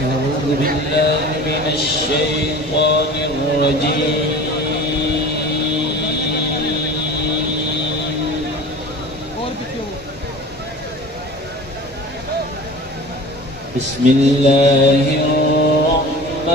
أعوذ بالله من الشيطان الرجيم. بسم الله الرحمن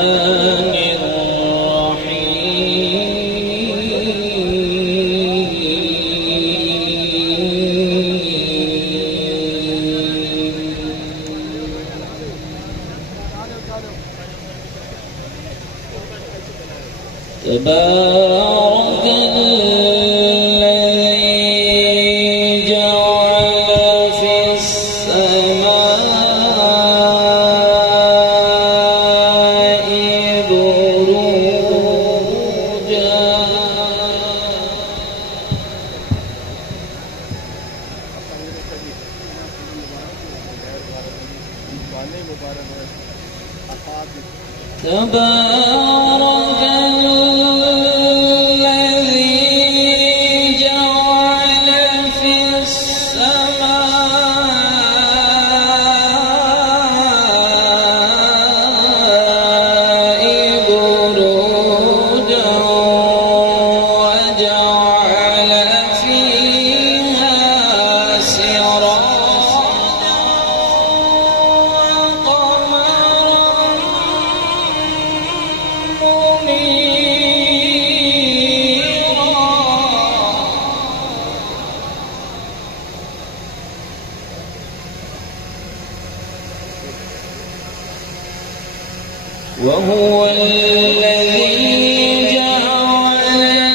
تبارك الذي جعل في السماء بروجا تبارك الذي جعل في السماء وهو الذي جعل الليل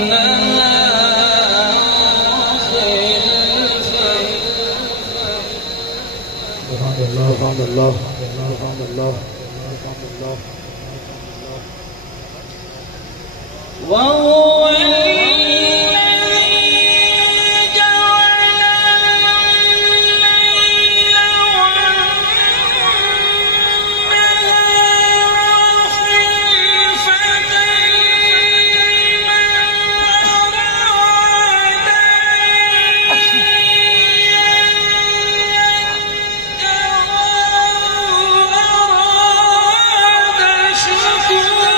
والنهار خلفا. سبحان الله. وهو الذي جعل الليل والنهار خلفة لمن أراد أن يذكر أو أراد شكورا.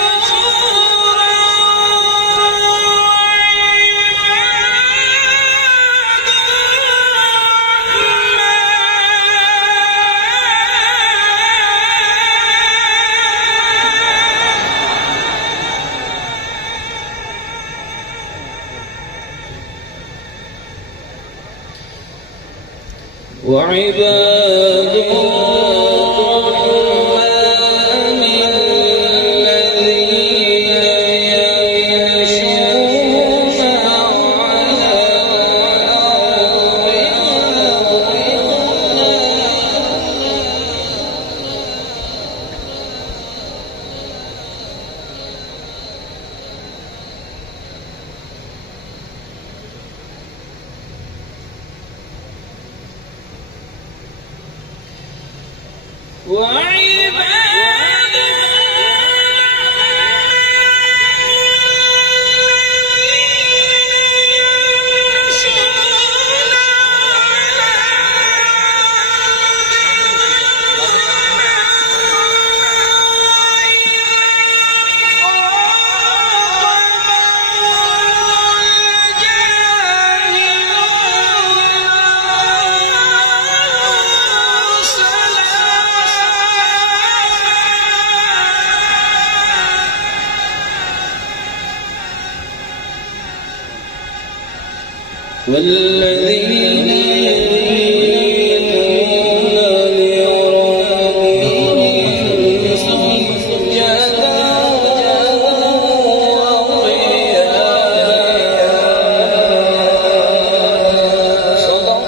وعباد الرحمن الذين يمشون على وعباد والذين يؤمنون لربهم سجدا وقياما. صدق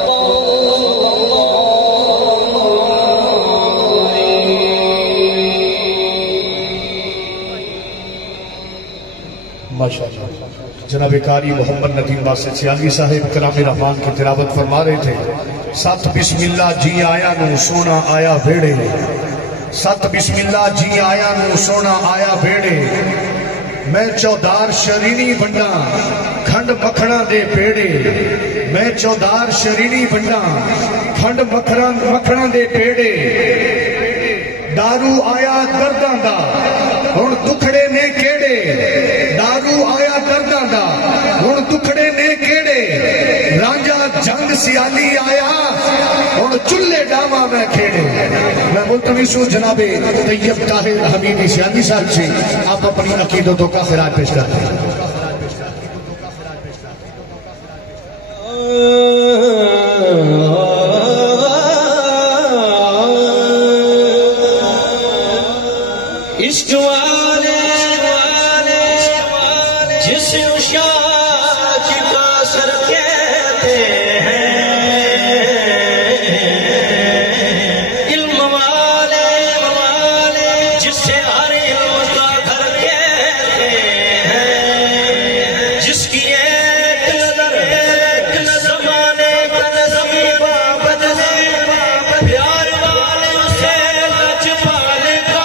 ماشاءاللہ. جناب قاری محمد ندیم باسط سیالوی صاحب کلام رحمان کی تلاوت فرما رہے تھے. ست بسم اللہ جی آیا نو سونا آیا بیڑے. ست بسم اللہ جی آیا نو سونا آیا بیڑے. میں چودار شرینی بنڈا کھنڈ مکھنا دے پیڑے. میں چودار شرینی بنڈا کھنڈ مکھنا دے پیڑے. دارو آیا درداں دا ہن دکھڑے نے کیڑے. دارو آیا درداں دا ہن دکھڑے نے کیڑے. رانجا جنگ سیالی آیا ہن چلے ڈاواں میں کھیڑے. میں ملتمس ہوں جناب طیب طاہر حمیدی سیالی صاحب سے آپ اپنی عقیدتوں کا خراج پیش کرتے ہیں. عشق والے جس شاج کا سر کہتے ہیں. علم والے جسے ہر علم کا گھر کہتے ہیں. جس کی ایک نظر زمانے کا نظم بدلے. پیار والے اسے لج پانے کا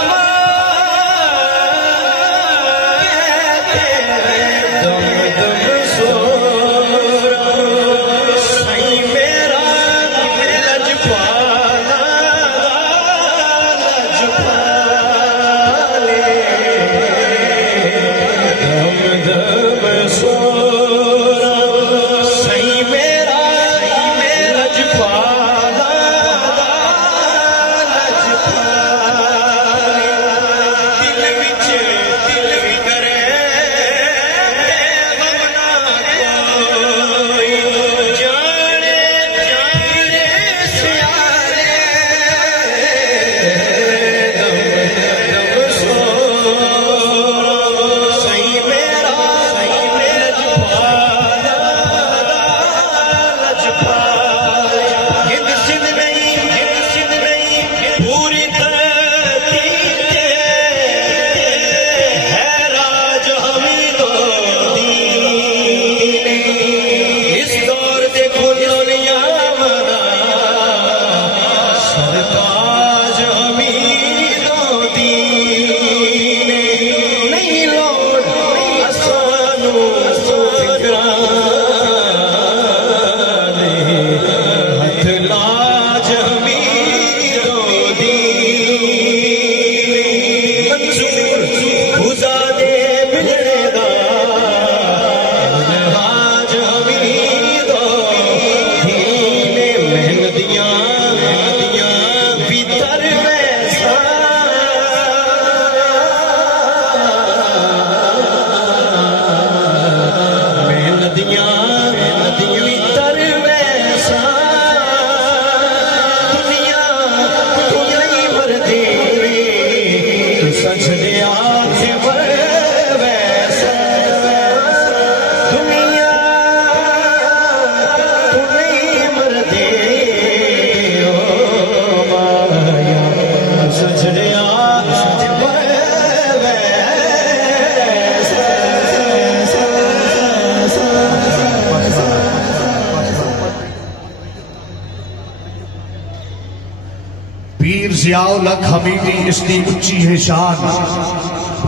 ضیاء الحق حمیدی اس دی اچھی ہے شان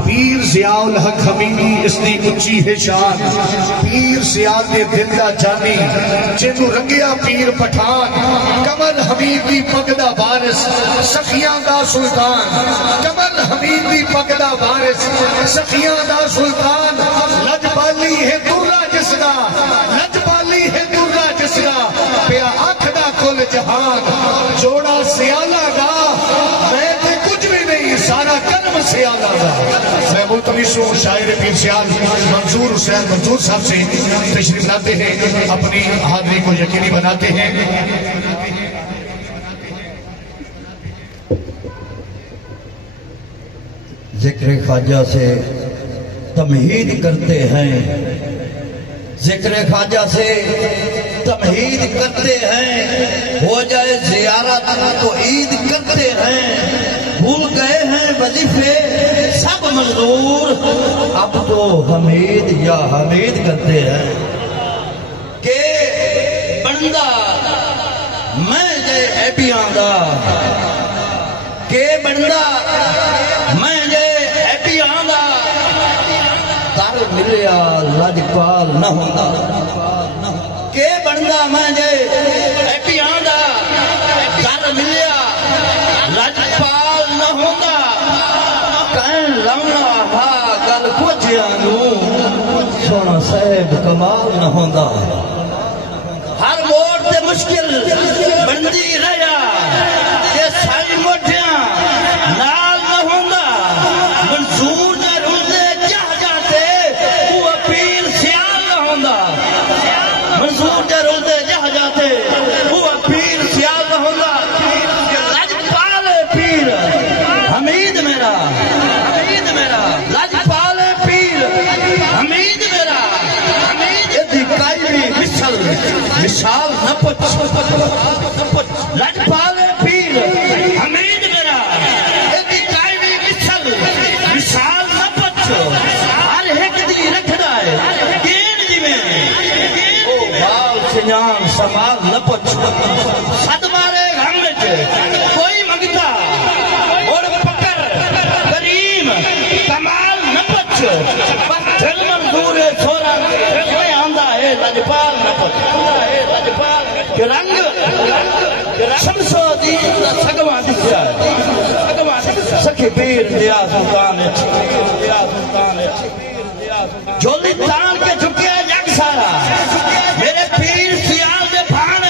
پیر ضیاء الحق حمیدی اس دی اچھی ہے شان پیر ضیاء دے دل دا جانی جنو رنگیا پیر پٹھان کمر حمید دی پگدا وارث سخیاں دا سلطان کمر حمید دی پگدا وارث سخیاں دا سلطان لجپالی ہے درہ جس دا لجپالی ہے درہ جس دا پیا آنکھ دا کل جہان جوڑا سیالہ دا میں تے کچھ بھی نہیں سارا کرم سیالہ دا میں ملتمس ہوں شاعر پیر سیال منظور حسین منظور صاحب سے تشریف لاتے ہیں اپنی حاضری کو یقینی بناتے ہیں ذکر خواجہ سے تمہید کرتے ہیں ذکر خواجہ سے تمہید کرتے ہیں ہو جائے زیارت تو عید کرتے ہیں بھول گئے ہیں وظیفے سب مزدور اب تو حمید یا حمید کرتے ہیں کہ بندہ میں جے ایپیاں دا کہ بندہ میں جے ایپیاں دا تر ملیا لجپال نہ ہوندا کہ بندہ میں جے ایپیاں دا تر ملیا لجپال نہ ہوندا کہیں لونا ہا گل پوچھیاں نوں سونا صاحب کمال نہ ہوندا ہر ووٹ تے مشکل بندی رہیا کہ سائی موٹیاں نال نہ ہوندا منصور دے رندے جہ جاتے وہ پیر سیال نہ ہوندا منصور دے رندے جہ جاتے وہ پیر سیال نہ ہوندا لجپال پیر حمید میرا لجپال پیر حمید میرا ادھی کائی بھی مثال نہ پچ لجپال پیر حمید میرا ادھی کائی بھی مثال نہ پچ ہر ایک دی رکھدا ہے کین جی میں او بال سنیان سمال نہ پچ صد مارے گھم وچ کوئی منگتا اور پکر کریم کمال نہ پچ بس دل منظور چھوڑا کوئی آندا ہے لجپال نہ پچ کہ رنگ شمس و دین دا سگواں دسیا سکھی پیر دیا سلطان جھولی تان کے جھکیا یک سارا میرے پیر سیال دے بھان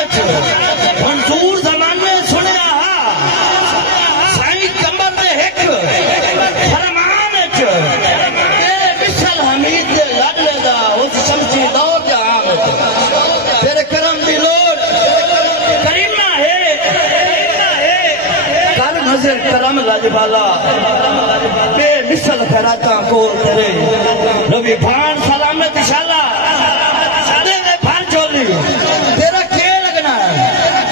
منظور زمانے سنیا ہا سائی کمر دے ہک فرمان تیرے مثل حمید دے لڑلے دا اس سمجھی دور جہاں تیرے کرم دی لوڑ کریمہ ہے کر نظر کرم لجبالا بے مثل خیراتاں کو تیرے نبی بھان سلامت انشاءاللہ دے بھان چولی تیرا کھے لگنا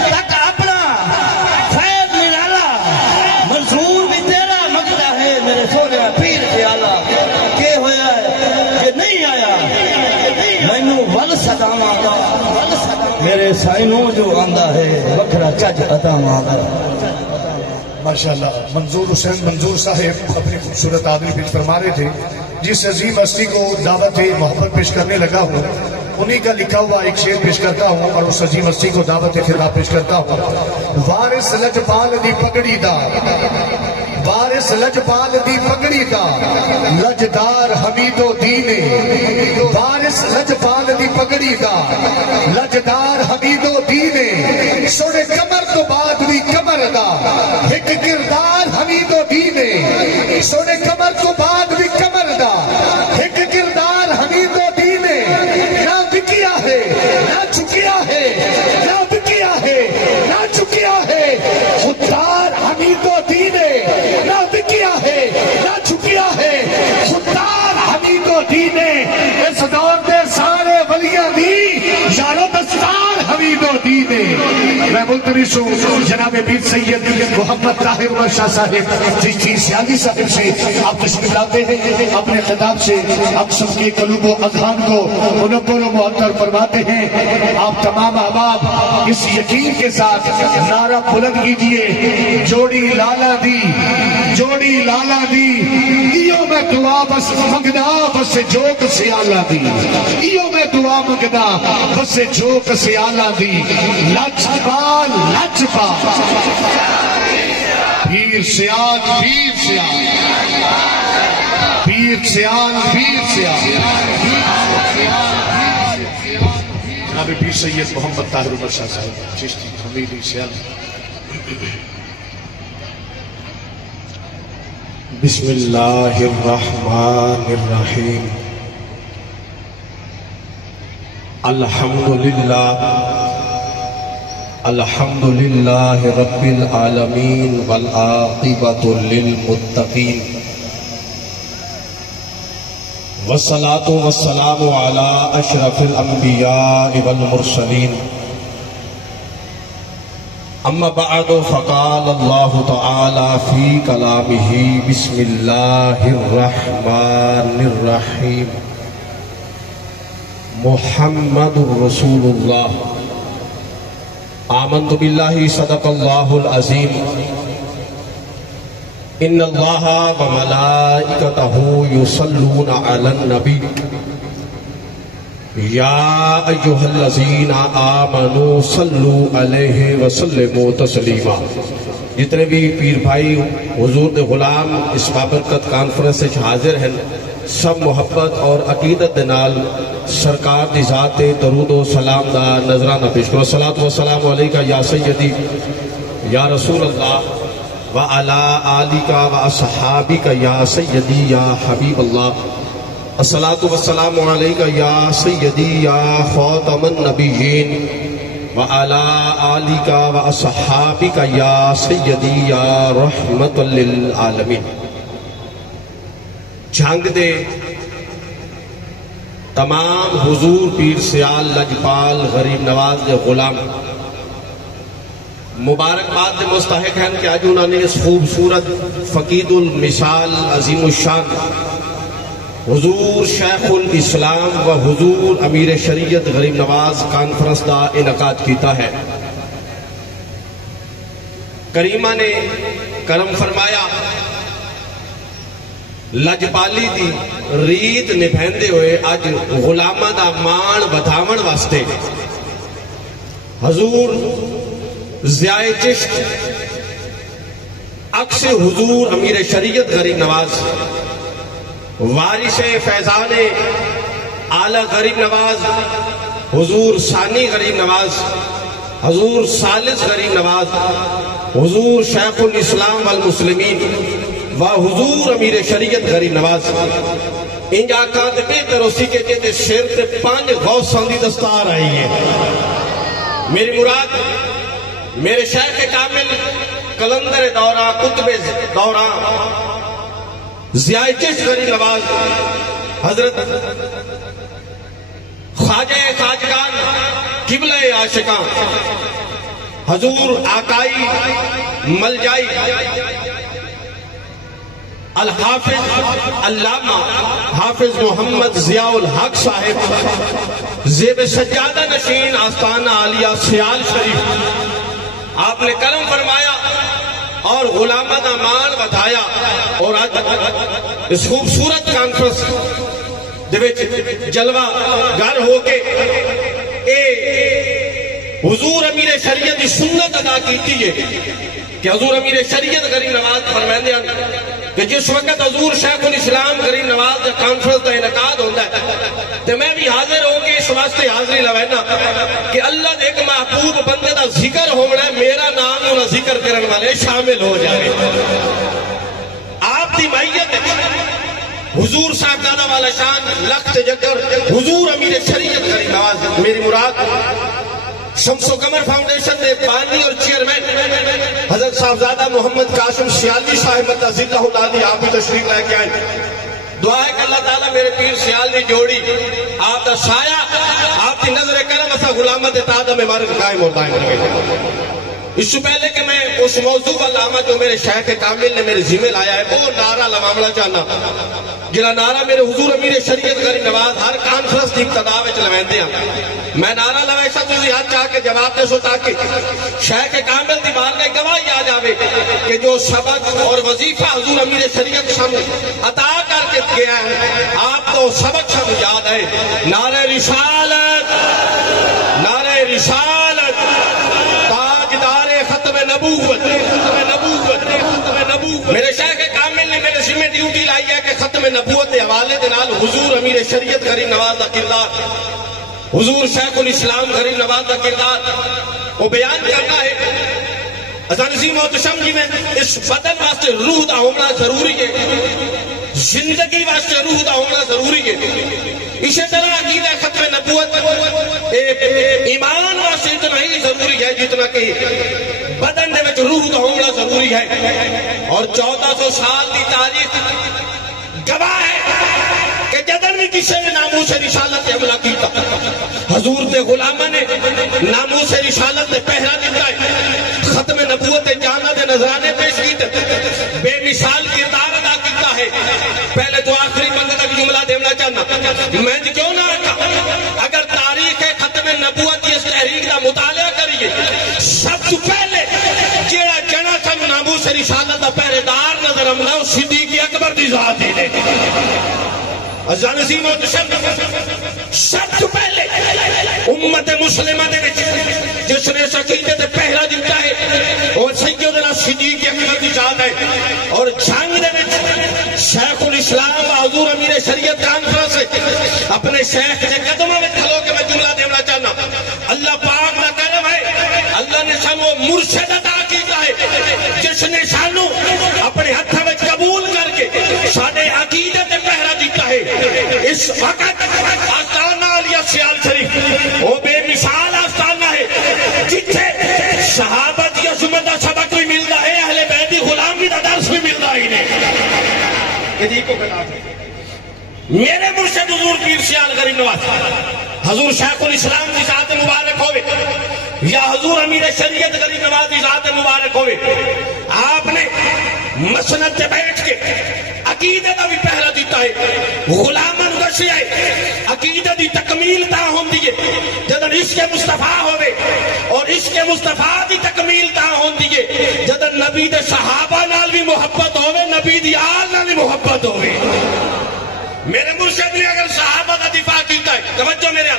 تک اپنا فیض نرالا منصور بھی تیرا مقدہ ہے میرے سونے پیر خیالہ کہ ہویا ہے کہ نہیں آیا مینوں ول صداواں دا میرے سائنوں جو آندا ہے وکھرا چج عطاواں دا ماشاءاللہ منظور حسین منظور صاحب اپنی خوبصورت آدمی پیش فرما رہے تھے جس عظیم ہستی کو دعوت محبت پیش کرنے لگا ہوں انہی کا لکھا ہوا ایک شعر پیش کرتا ہوں اور اس عظیم ہستی کو دعوت خطاب پیش کرتا ہوں وارث لجپال دی پگڑی دا وارث لجپال دی پگڑی دا لجدار حمید و دینے وارث لجپال دی پگڑی دا لجدار حمید و دینے سوڑے کمر تو بعد بھی کمر دا ایک کردار حمید و دینے سوڑے کمر تو بعد بھی کمر دا ایک کردار حمید و دینے نہ بکیا ہے نہ چکیا ہے نہ بکیا ہے نہ چکیا ہے خوددار حمید و دینے نہ بکیا ہے نہ چکیا ہے خوددار حمید و دینے اس دور دے سارے ولیاں دی یارو دستار حمید و دینے میں ملتمس ہوں جناب پیر سید محمد طاہر عمر شاہ صاحب چشتی سیالی صاحب سے آپ تشریف لاتے ہیں اپنے خطاب سے آپ سب کے قلوب و اذہان کو منور و معطر فرماتے ہیں آپ تمام احباب اس یقین کے ساتھ نعرہ بلند کیجئے، جوڑی لالا دی، جوڑی لالا دی، ایو میں دعا بس منگنا بس جوک سیالہ دی، ایو میں دعا منگنا بس جوک سیالہ دی، لچ پال لچ پال، پیر سیال پیر سیال، پیر سیال پیر سیال، جناب پیر سید محمد طاہر عمر شاہ صاحب چشتی حمیدی سیال۔ بسم اللہ الرحمن الرحیم، الحمدللہ الحمدللہ رب العالمین والعاقبۃ للمتقین، والصلاة والسلام علی اشرف الانبیاء والمرسلین، اما بعد فقال اللہ تعالی فی کلامہ بسم اللہ الرحمن الرحیم، محمد رسول اللہ، آمنت باللہ صدق اللہ العظیم، ان اللہ وملائکتہ یصلون علی النبی، یا ایہا الذین آمنوا صلوا علیہ وسلموا تسلیما۔ جتنے بھی پیر بھائی حضور دے غلام اس بابرکت کانفرنس سے حاضر ہیں، سب محبت اور عقیدت دے نال سرکار دی ذات درود و سلام دا نظرانہ پیش کرو۔ الصلاۃ والسلام علیکہ یا سیدی یا رسول اللہ وعلی آلکہ واصحابکہ یا سیدی یا حبیب اللہ، الصلاۃ والسلام علیکہ یا سیدی یا خاتم النبیین وعلی آلکہ واصحابکہ یا سیدی یا رحمت للعالمین۔ جھنگ دے تمام حضور پیر سیال لجپال غریب نواز دے غلام مبارکباد دے مستحق ہیں کہ آج انہوں نے اس خوبصورت فقید المثال عظیم الشان حضور شیخ الاسلام و حضور امیر شریعت غریب نواز کانفرنس دا انعقاد کیتا ہے۔ کریمہ نے کرم فرمایا، لجپالی دی ریت نبھیندے ہوئے آج غلامہ دا مان بدھاون واسطے حضور ضیائے چشت عکس حضور امیر شریعت غریب نواز، وارث فیضان اعلی غریب نواز حضور ثانی غریب نواز، حضور ثالث غریب نواز، حضور شیخ الاسلام والمسلمین و حضور امیر شریعت غریب نواز انج آقا تے بہتر اسی کے جیتے شیر تے 5 غوثاں دی دستار آئی ہے۔ میری مراد میرے شیخ کامل قلندر دورہ قطب دورہ ضیائے چشت غریب نواز حضرت خواجہ خواجگان قبلہ عاشقان حضور آقائی ملجائی الحافظ علامہ حافظ محمد ضیاء الحق صاحب زیب سجادہ نشین آستانہ عالیہ سیال شریف، آپ نے کرم فرمایا اور غلامہ دا مان بتایا، اور آج اس خوبصورت کانفرنس دے وچ جلوہ گر ہو کے حضور امیر شریعت کی سنت ادا کیتی ہے کہ حضور امیر شریعت غریب نواز فرمائندے ہیں کہ جس وقت حضور شیخ الاسلام غریب نواز کا کانفرنس کا انعقاد ہوتا ہے تو میں بھی حاضر ہوں کہ اس واسطے حاضری لوینا کہ اللہ دے ایک محبوب بندے دا ذکر ہونا ہے، میرا نام انہاں ذکر کرن والے شامل ہو جائے۔ آپ دی مائیت حضور صاحبزادہ والا شان لخت جگر حضور امیر شریعت غریب نواز، میری مراد شمس و قمر فاؤنڈیشن دے بانی اور چیئرمین حضرت صاحبزادہ محمد قاسم سیالوی صاحب متعزلہ اللہ آپ بھی تشریف لے کے آئیں۔ دعا ہے کہ اللہ تعالیٰ میرے پیر سیال دی جوڑی آپ دا سایہ آپ کی نظر کرم اسا غلامت اطاعت میں مارک قائم اور دائم رکھے۔ اس سے پہلے کہ میں اس موضوع علامہ جو میرے شیخ کامل نے میرے ذمہ لایا ہے وہ نعرہ لمامنا چاہنا جڑا نعرہ میرے حضور امیر شریعت غریب نواز ہر کانفرنس کی ابتدا وچ لویندے ہیں میں نعرہ لویسا تسی ہاتھ چاہ کے جواب دے سو تاکہ شیخ کامل دی بارگاہ گواہی آ جاوے کہ جو سبق اور وظیفہ حضور امیر شریعت سامنے عطا کر کے گیا ہے آپ کو سبق سب یاد ہے نعرہ رسالت نعرہ رسالت تاجدار ختم نبوت میرے شیخ کامل نے میرے ذمہ ڈیوٹی لائی ہے کہ ختم نبوت کے حوالے دے نال حضور امیر شریعت غریب نواز کا کردار حضور شیخ الاسلام غریب نواز کا کردار وہ بیان کرنا ہے عزیز محتشم جی میں اس بدن واسطے روح دا ہونا ضروری ہے زندگی واسطے روح دا ہونا ضروری ہے اسی طرح عقیدہ ختم نبوت ایمان واسطے اتنا ہی ضروری ہے جتنا کہ بدن دے وچ روح دا ہونا ضروری ہے اور 1400 سال دی تاریخ گواہ ہے کہ جدن بھی کسی نے ناموس رسالت حملہ کیتا حضور دے غلامہ نے ناموس رسالت نے پہرا دیتا ہے ختم نبوت جانا دے نظرانے پیش کیتے بے مثال کردار ادا کیتا ہے پہلے تو آخری بندے تک جملہ دینا چاہنا میں کیوں نہ رکھا اگر تاریخ ختم نبوت اس تحریک کا مطالعہ کریے سب سے پہلے جیڑا جنا سن ناموس رسالت کا پہرے دار نظر آمنا صدیق اکبر دی ذات ہے عزیزی محتشم سب سے پہلے امت مسلمہ دے وچ جس نے اس عقیدے تے پہرا دیتا ہے اور سیدنا صدیق اکبر دی ذات ہے اور جنگ دے وچ شیخ الاسلام حضور امیر شریعت کانفرنس سے اپنے شیخ کے قدموں میں کھلو کے میں جملہ دینا چاہنا اللہ پاک نہ کرے بھائی اللہ نے سانو مرشد عطا کیتا ہے جس نے سانو اپنے ہتھاں وچ قبول کر کے ساڈے عقیدے تے پہرا دیتا ہے اس وقت آستانہ علیہ سیال شریف وہ بے مثال آستانہ ہے جتھے صحابہ کی عظمت کا سبق بھی ملتا ہے اہل بیت کی غلامی کا درس بھی ملتا ہی نہیں میرے مرشد حضور پیر سیال غریب نواز حضور شیخ الاسلام کی ذات مبارک ہوئے یا حضور امیر شریعت غریب نواز کی ذات مبارک ہوئے آپ نے مسند سے بیٹھ کے عقیدہ دا بھی پہلا دیتا ہے غلامن دسی ہے عقیدہ دی تکمیل تا ہوندی ہے جدن عشق مصطفیٰ ہوئے اور عشق مصطفیٰ دی تکمیل تا ہوندی ہے جدن نبی دے صحابہ نال بھی محبت ہوئے نبی دی آل نال بھی محبت ہوئے میرے مرشد نے اگر صحابہ کا دفاع کیتا ہے توجہ میرے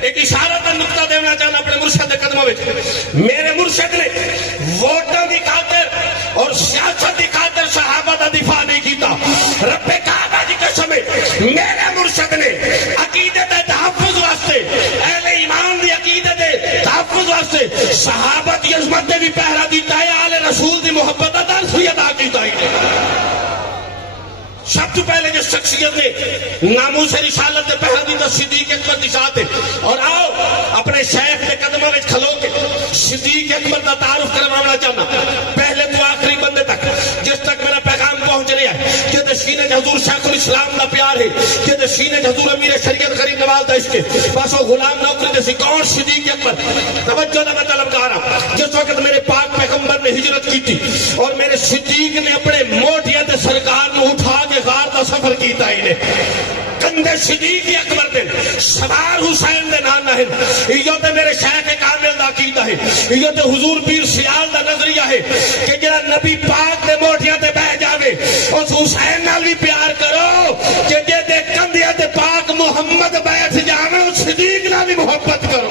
ایک اشارہ کا نقطہ دینا چاہنا اپنے مرشد کے قدموں میں میرے مرشد نے ووٹوں کی خاطر اور سیاست کی خاطر صحابہ کا دفاع نہیں کیتا رب کعبہ کی قسم میرے مرشد نے عقیدے دے تحفظ واسطے اہل ایمان دی عقیدے دے تحفظ واسطے صحابہ کی عظمت نے بھی پہرا دیتا ہے آل رسول دی محبت کا درس بھی ادا کیتا ہے سب سے پہلے جس شخصیت نے ناموس رسالت نے پہرا دیتا صدیق اکبر کی ذات ہے اور آؤ اپنے شیخ کے قدموں میں کھلو کے صدیق اکبر کا تعارف کروانا چاہنا پہلے تو آخری بندے تک جس تک میرا پیغام پہنچ رہا ہے کہ سینے حضور شیخ الاسلام کا پیار ہے کہ سینے حضور امیر شریعت غریب نواز دا عشق بس وہ غلام نوکری دے سی کون صدیق اکبر توجہ نہ میں طلبگارا جس وقت میرے پاک پیغمبر نے ہجرت کی تھی اور میرے صدیق نے اپنے موٹیا تے سرکار کو اٹھا کے غار کا سفر کیتا ہی نے کندے صدیق اکبر دے سوار حسین دے نام نہ یہ تے میرے شیخ کامل دا عقیدہ ہے یہ تے حضور پیر سیال دا نظریہ ہے کہ جڑا نبی پاک دے موٹیاں تے بہ جاوے اس حسین نال بھی پیار کرو کہ جے دے کندے تے پاک محمد بیٹھ جاوے اس صدیق نال بھی محبت کرو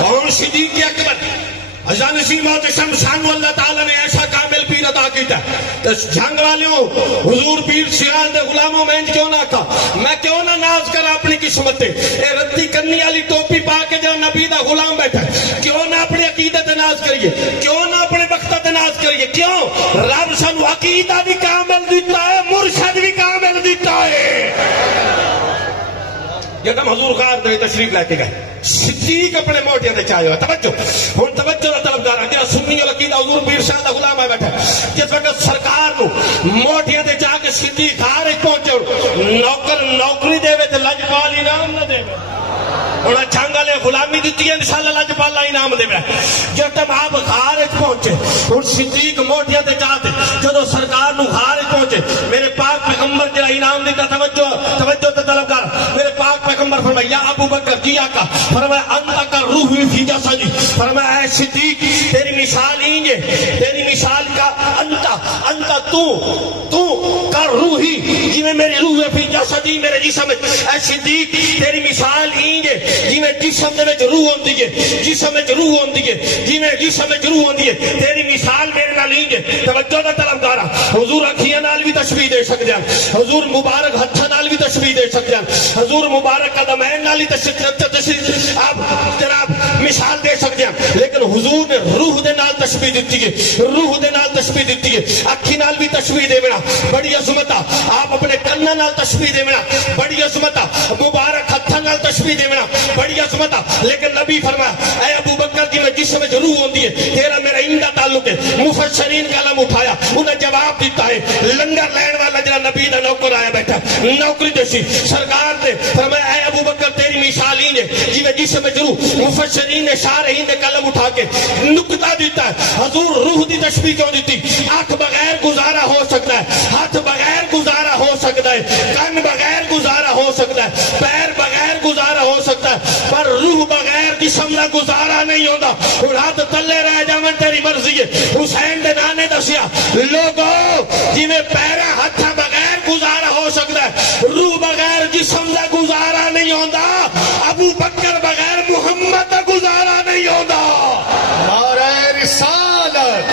کون صدیق اکبر اذان نسیم موت شمشان اللہ تعالیٰ نے ایسا کامل پیر عطا کیتا ہے جنگ والیوں حضور پیر سیال دے غلاموں میں کیوں نہ کہا میں کیوں نہ ناز کر اپنی قسمت اے رتی کرنی والی ٹوپی پا کے جو نبی دا غلام بیٹھا کیوں نہ اپنی عقیدت ناز کریے کیوں نہ اپنے وقت ناز کریے کیوں رب سانو عقیدہ بھی کامل دیتا ہے مرشد بھی کامل دیتا ہے جدم حضور غار دے تشریف لے کے گئے صدیق اپنے موٹیاں دے چاہے ہوئے توجہ ہن توجہ دا طلبگار جڑا سنی عقیدہ حضور پیر شاہ دا غلام ہے بیٹھا جس وقت سرکار نو موٹیاں دے جا کے صدیق غار پہنچے نوکر نوکری دے تے لجپال انعام نہ دے انہاں چھنگ والے غلامی دیتی ہے انشاءاللہ لجپال انعام دے جب آپ غار پہنچے ہن صدیق موٹیاں دے جا تے جدوں سرکار نو غار پہنچے میرے پاک پیغمبر جڑا انعام دیتا توجہ تے طلبگار میرے پاک پیغمبر فرمایا یا ابو بکر جی آقا فرمایا انت کا روح فی جسدی فرمایا اے صدیق تیری مثال ہی ہے تیری مثال کا انت تو کا روحی جی میں میری روح فی جسدی میرے جسم میں اے صدیق تیری مثال ہی ہے جی میں جسم دے وچ روح ہوندی ہے جسم وچ روح ہوندی ہے جی میں جسم وچ روح ہوندی ہے تیری مثال میرے نال ہی ہے توجہ دا طلبگارا حضور اکھیاں نال بھی تشبیہ دے سکدے ہیں حضور مبارک ہتھاں نال بھی تشبیہ دے سکدے ہیں حضور مبارک قدمین نال آپ جناب مثال دے سکتے ہیں لیکن حضور نے روح دے نال تشبیہ دیتی ہے روح دے نال تشبیہ دیتی ہے اکھی نال بھی تشبیہ دے بنا بڑی عظمت آپ اپنے کناں نال تشبیہ دے بنا بڑی عظمت مبارک ہتھاں نال تشبیہ دے بنا بڑی عظمت لیکن نبی فرمایا اے ابو بکر جی میں جس میں روح ہوندی ہے تیرا میرا اندا تعلق ہے مفسرین قلم اٹھایا انہیں جواب دیتا ہے لنگر لین والا جڑا نبی دا نوکر آیا بیٹھا نوکری دیسی سرکار نے فرمایا اے ابو بکر تیری مثال ہی ہے جی میں جس میں ضرور مفسرین نے شارحین نے قلم اٹھا کے نکتہ دیتا ہے حضور روح دی تشبیہ کیوں دیتی آنکھ بغیر گزارا ہو سکتا ہے ہاتھ بغیر گزارا ہو سکتا ہے کان بغیر گزارا ہو سکتا ہے پیر بغیر گزارا ہو سکتا ہے پر روح بغیر جسم کا گزارا نہیں ہوتا اور ہاتھ تلے رہ جاون تیری مرضی ہے حسین دے نانے دسیا لوگو جی میں پیرا ہاتھاں بغیر گزارا ہو سکتا ہے روح بغیر جسم کا گزارا نہیں ہوتا ابو بکر بغیر محمد کا گزارا نہیں ہوتا نعرہ رسالت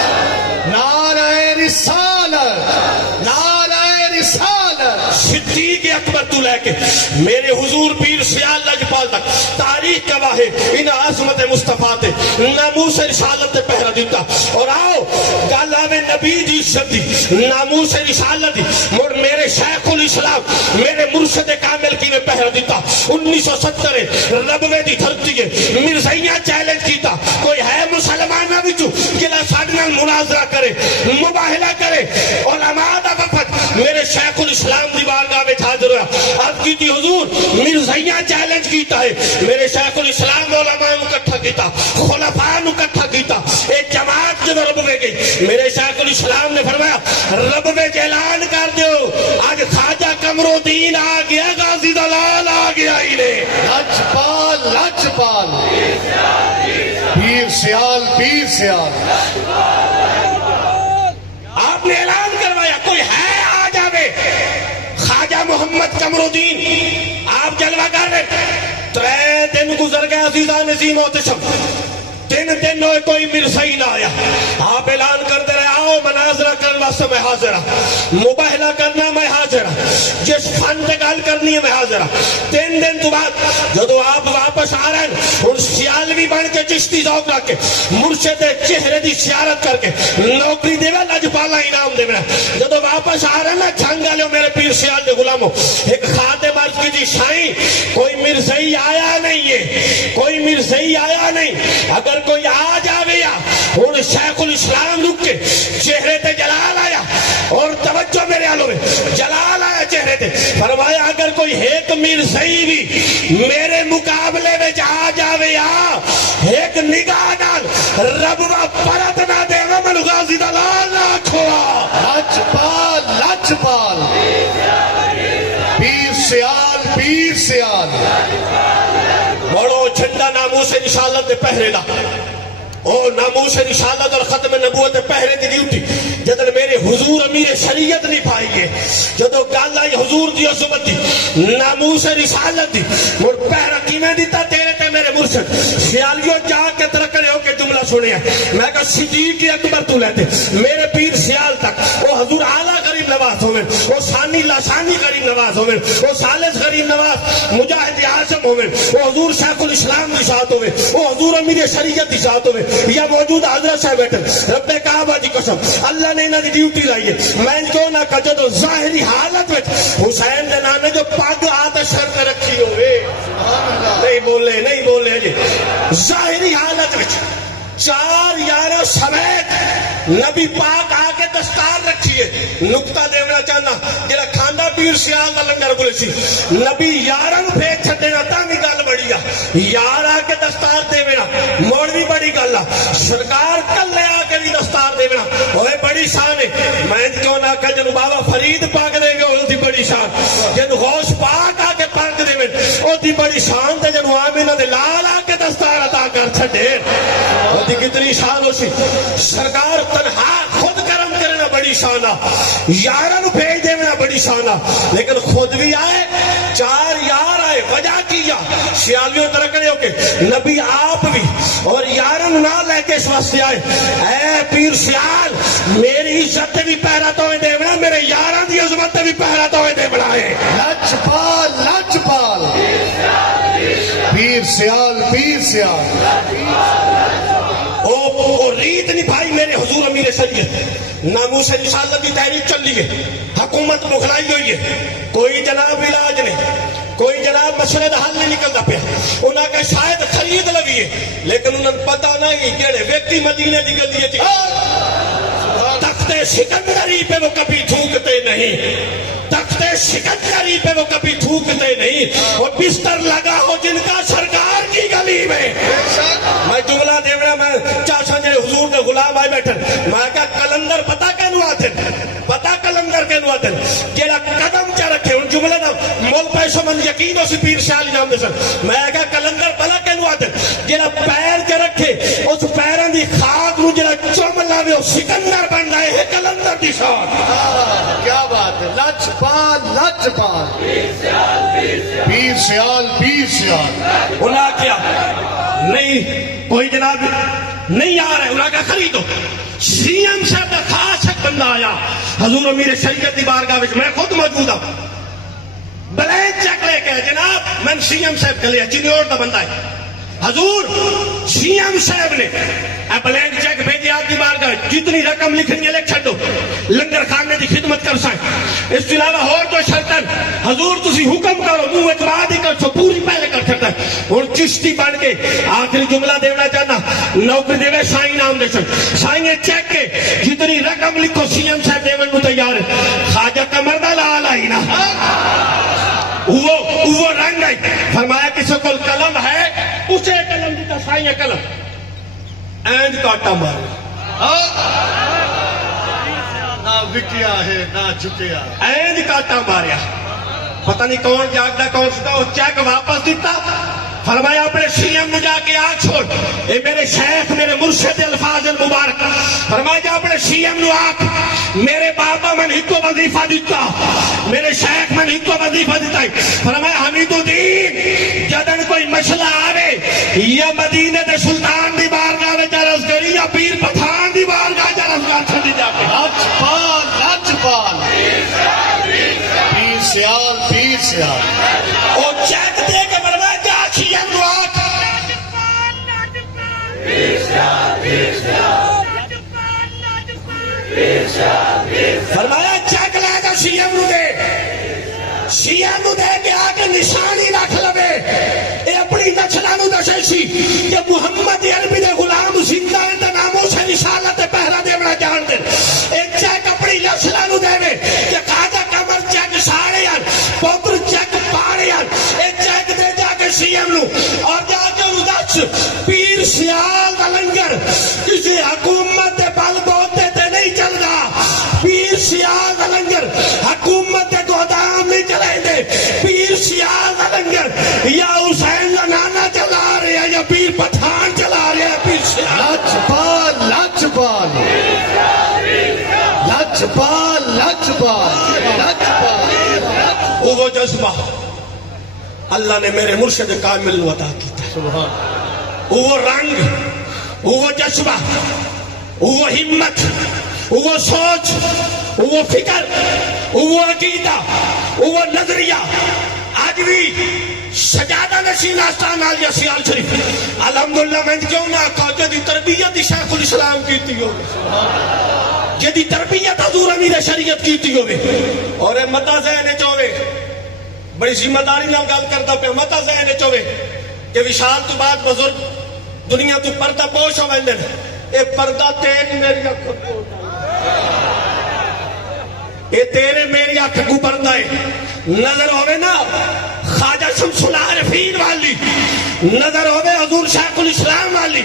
نعرہ رسالت نعرہ رسالت صدیق اکبر تو لے کے میرے حضور پیر سیال لجپال تک تاریخ گواہ ہے ان عظمت مصطفیٰ تے ناموس رسالت تے پہرا دیتا اور آؤ گل آوے نبی دی عزت دی ناموس رسالت دی مر میرے شیخ الاسلام میرے مرشد کامل کی نے پہرا دیتا 1970 ربوے دی دھرتی ہے مرزائیاں چیلنج کیتا کوئی ہے مسلمانہ بچو کلا ساڑھنا مناظرہ کرے مباہلہ کرے علماء دا وفد میرے شیخ الاسلام دی بارگاہ میں حاضر ہوا عرض کی تھی حضور مرزائیاں چیلنج کیتا ہے میرے شیخ الاسلام علماء مکٹھا کیتا خلفاء مکٹھا کیتا ایک جماعت جو ربوے گئی میرے شیخ الاسلام نے فرمایا ربوے اعلان کر دیو آج خواجہ قمرالدین آ گیا غازی دلال آ گیا انہیں لجپال لجپال پیر سیال پیر سیال آپ نے اعلان کروایا کوئی ہے آ جاوے خواجہ محمد قمرالدین آپ جلوہ کر رہے 3 دن گزر گئے عزیزان عظیم محتشم 3 دن ہوئے کوئی مرزائی نہ آیا آپ اعلان کرتے رہے آؤ مناظرہ کرنے واسطے میں حاضر ہوں مباہلہ کرنا میں حاضر ہوں جس فن سے گل کرنی ہے میں حاضر ہوں 3 دن تو بعد جدو آپ واپس آ رہے ہیں ان سیالوی بن کے چشتی ذوق رکھ کے مرشد چہرے دی زیارت کر کے نوکری دے گا لجپالا انعام دے گا جدو واپس آ رہے ہیں نا چھنگ والے میرے پیر سیال دے غلاموں ایک خادم عرض کی تھی شاہیں کوئی مرزائی آیا نہیں ہے کوئی مرزائی آیا نہیں اگر کوئی آ جاوے یا ان شیخ الاسلام رک کے چہرے تے جلال آیا اور توجہ میرے آلوں میں جلال آیا چہرے تے فرمایا اگر کوئی ایک مرزائی بھی میرے مقابلے میں آ جاوے یا ایک نگاہ نال ربوا پرت نہ دے گا من غازی دلال نہ کھوا لجپال لجپال پیر سیال پیر سیال بڑو جھنڈا ناموس رسالت دے پہرے دا اور ناموس رسالت اور ختم نبوت پہرے دی ڈیوٹی جدن میرے حضور امیر شریعت نہیں پائی گے جدو گل آئی حضور دی عظمت دی ناموس رسالت دی اور پہرا کیویں دیتا تیرے تے میرے مرشد سیالیوں جا کے ترکڑے ہو کے جملہ سنے ہیں میں کہا صدیق اکبر تو لیتے میرے پیر سیال تک وہ حضور اعلیٰ غریب نواز ہوئے وہ ثانی لاسانی غریب نواز ہوئے وہ ثالث غریب نواز مجاہد اعظم ہوئے وہ حضور شیخ الاسلام دی ذات ہوئے وہ حضور امیر شریعت دی ذات ہوئے یا موجود حضرت صاحب بیٹھے رب کعبہ دی قسم اللہ نے انہاں دی ڈیوٹی لائی ہے میں کیوں نہ کہ جدو ظاہری حالت وچ حسین دے نانے جو پگ آتش کر کے رکھی ہوئے بولے نہیں بولے جی ظاہری حالت میں 4 یار سمیت نبی پاک آ کے دستار رکھیے نقطہ دیونا چاہنا جڑا کھانا پیر سیال دا لنگر بولے سی نبی یارن بھیج چھڈنا تا بھی گل بڑی آ یار آ کے دستار دیونا موڑ بھی بڑی گل آ سرکار کلے آ کے بھی دستار دیونا اوے بڑی شان ہے میں کیوں نہ کہ جن بابا فرید پاک دے گے او دی بڑی شان جن غوث پاک آ کے پاک دے میں او دی بڑی شان تے جن آمینہ دے لال آ کے دستار عطا کر چھڈے او دی کتنی شان ہو سی سرکار تنہا خود کرم کرنا بڑی شان آ یارن بھیج دینا بڑی شان آ لیکن خود بھی آئے 4 یار آئے وجہ کیا سیالیوں ترکنے ہو کے نبی آپ بھی اور یارن نہ لے کے اس واسطے آئے اے پیر سیال میری عزت بھی پہرا تو دیونا میرے یاران دی عظمت بھی پہرا تو دیونا ہے لچپال لچپال پیر سیال پیر سیال او ریت نہیں بھائی میرے حضور امیر شریعت ناموس رسالت کی تحریک چل رہی ہے حکومت مغلائی ہوئی ہے کوئی جناب علاج نہیں کوئی جناب مسئلے دا حل نہیں نکلتا پیا انہاں کا شاید خرید لگی ہے لیکن انہوں نے پتہ نہیں کہڑے ویکتی مدینے دی گلی تھی تخت سکندری پہ وہ کبھی تھوکتے نہیں تخت سکندری پہ وہ کبھی تھوکتے نہیں وہ بستر لگا ہو جن کا سرکار کی گلی میں میں جملہ دیوڑا میں چاچا جڑے حضور کے غلام آئے بیٹھن میں کہا کلندر پتہ کینو آتے پتہ کلندر کینو آتے جیڑا قدم چا رکھے ان جملہ نا مول پیسو من یقین ہو سی پیر سیالی نام دے سن میں کہا کلندر پتہ کینو آتے جیڑا پیر چا رکھے اس پیران دی خاک نو جیڑا چوم لاوے وہ سکندر بن رہے ہیں کلندر دی شان کیا بات ہے لچپال لچپال پیر سیال پیر سیال انہاں کیا نہیں کوئی جناب نہیں آ رہے انہاں کا خریدو سی ایم صاحب کا خاص ایک بندہ آیا حضور امیر شریعت دی بارگاہ وچ میں خود موجود ہوں بلینک چیک لے کے جناب میں سی ایم صاحب کے لیا چنیور دا بندہ ہے حضور سی ایم صاحب نے بلینک چیک بھیجی آپ کی بارگاہ جتنی رقم لکھنی ہے لکھ چھڈو لنگر خانے دی خدمت کر سائیں اس کے علاوہ اور تو شرطن حضور تسی حکم کرو منہ اعتماد ہی کر سو پوری پہلے کر چھڈا اور چشتی بن کے آخری جملہ دینا چاہنا نوکری دے سائیں نام دے سن سائیں چیک کے جتنی رقم لکھو سی ایم صاحب دیون کو تیار ہے خواجہ کمر دا لال آئی نا وہ رنگ آئی فرمایا کسی کو قلم ہے اسے قلم دیتا سائیں قلم اینج کاٹا مارا نہ وکیا ہے نہ جھکیا اینج کاٹا ماریا پتہ نہیں کون جاگتا کون ستا وہ چیک واپس دیتا فرمایا اپنے سی ایم میں جا کے آگ چھوڑ اے میرے شیخ میرے مرشد الفاظ المبارک فرمایا جا اپنے سی ایم نو آگ میرے بابا میں نہیں کو وظیفہ دیتا میرے شیخ میں نہیں کو وظیفہ دیتا فرمایا حمید الدین جدن کوئی مسئلہ آوے یا مدینے دے سلطان دی بارگاہ میں جرس کری یا پیر پتھان دی بارگاہ جرس کر چھڑی جا کے لچپال لچپال پیر سیال پیر سیال او چیک دے کے فرمایا جا سی ایم نو آگ فرمایا چیک لے گا سی ایم نو دے سی ایم نو دے کے آگے نشانی رکھ لبے اے اپنی نچلہ نو دشے سی کہ محمد عربی دے غلام زندہ اندہ ناموں سے رسالت پہلا دے بڑا جان دے اے چیک اپنی نچلہ نو دے میں کہ خواجہ کمر چیک ساڑے یار پوتر چیک پاڑے یار اے چیک دے جا کے سی ایم نو اور جا کے ادھچ پیر سیال دا لنگر کسی حکومت دے پل بوتے تے نہیں چل دا پیر سیال دا لنگر حکومت دے گودام نہیں چلائیں دے پیر سیال دا لنگر یا حسین دا نانا چلا رہے ہیں یا پیر پٹھان چلا رہے ہیں پیر سیال لچپال لچپال لچپال لچپال لچپال وہ جذبہ اللہ نے میرے مرشد کامل نو عطا کیتا وہ رنگ وہ جذبہ وہ ہمت وہ سوچ وہ فکر وہ عقیدہ وہ نظریہ آج بھی سجادہ نشین آستان آلیا سیال شریف الحمدللہ میں کیوں نہ کہا جدی تربیت شیخ الاسلام کیتی ہو جدی تربیت حضور امیر شریعت کیتی ہو اور متا ذہنے چوے بڑی ذمہ داری نال گل کرتا پہ متا ذہنے چوے کہ وشال تو بعد بزرگ دنیا تو پردہ پوش ہو ویندن اے پردہ تیری میری اکھ کو اے تیرے میری اکھ کو پردہ ہے نظر ہوئے نا خواجہ شمس العارفین والی نظر ہوئے حضور شیخ الاسلام والی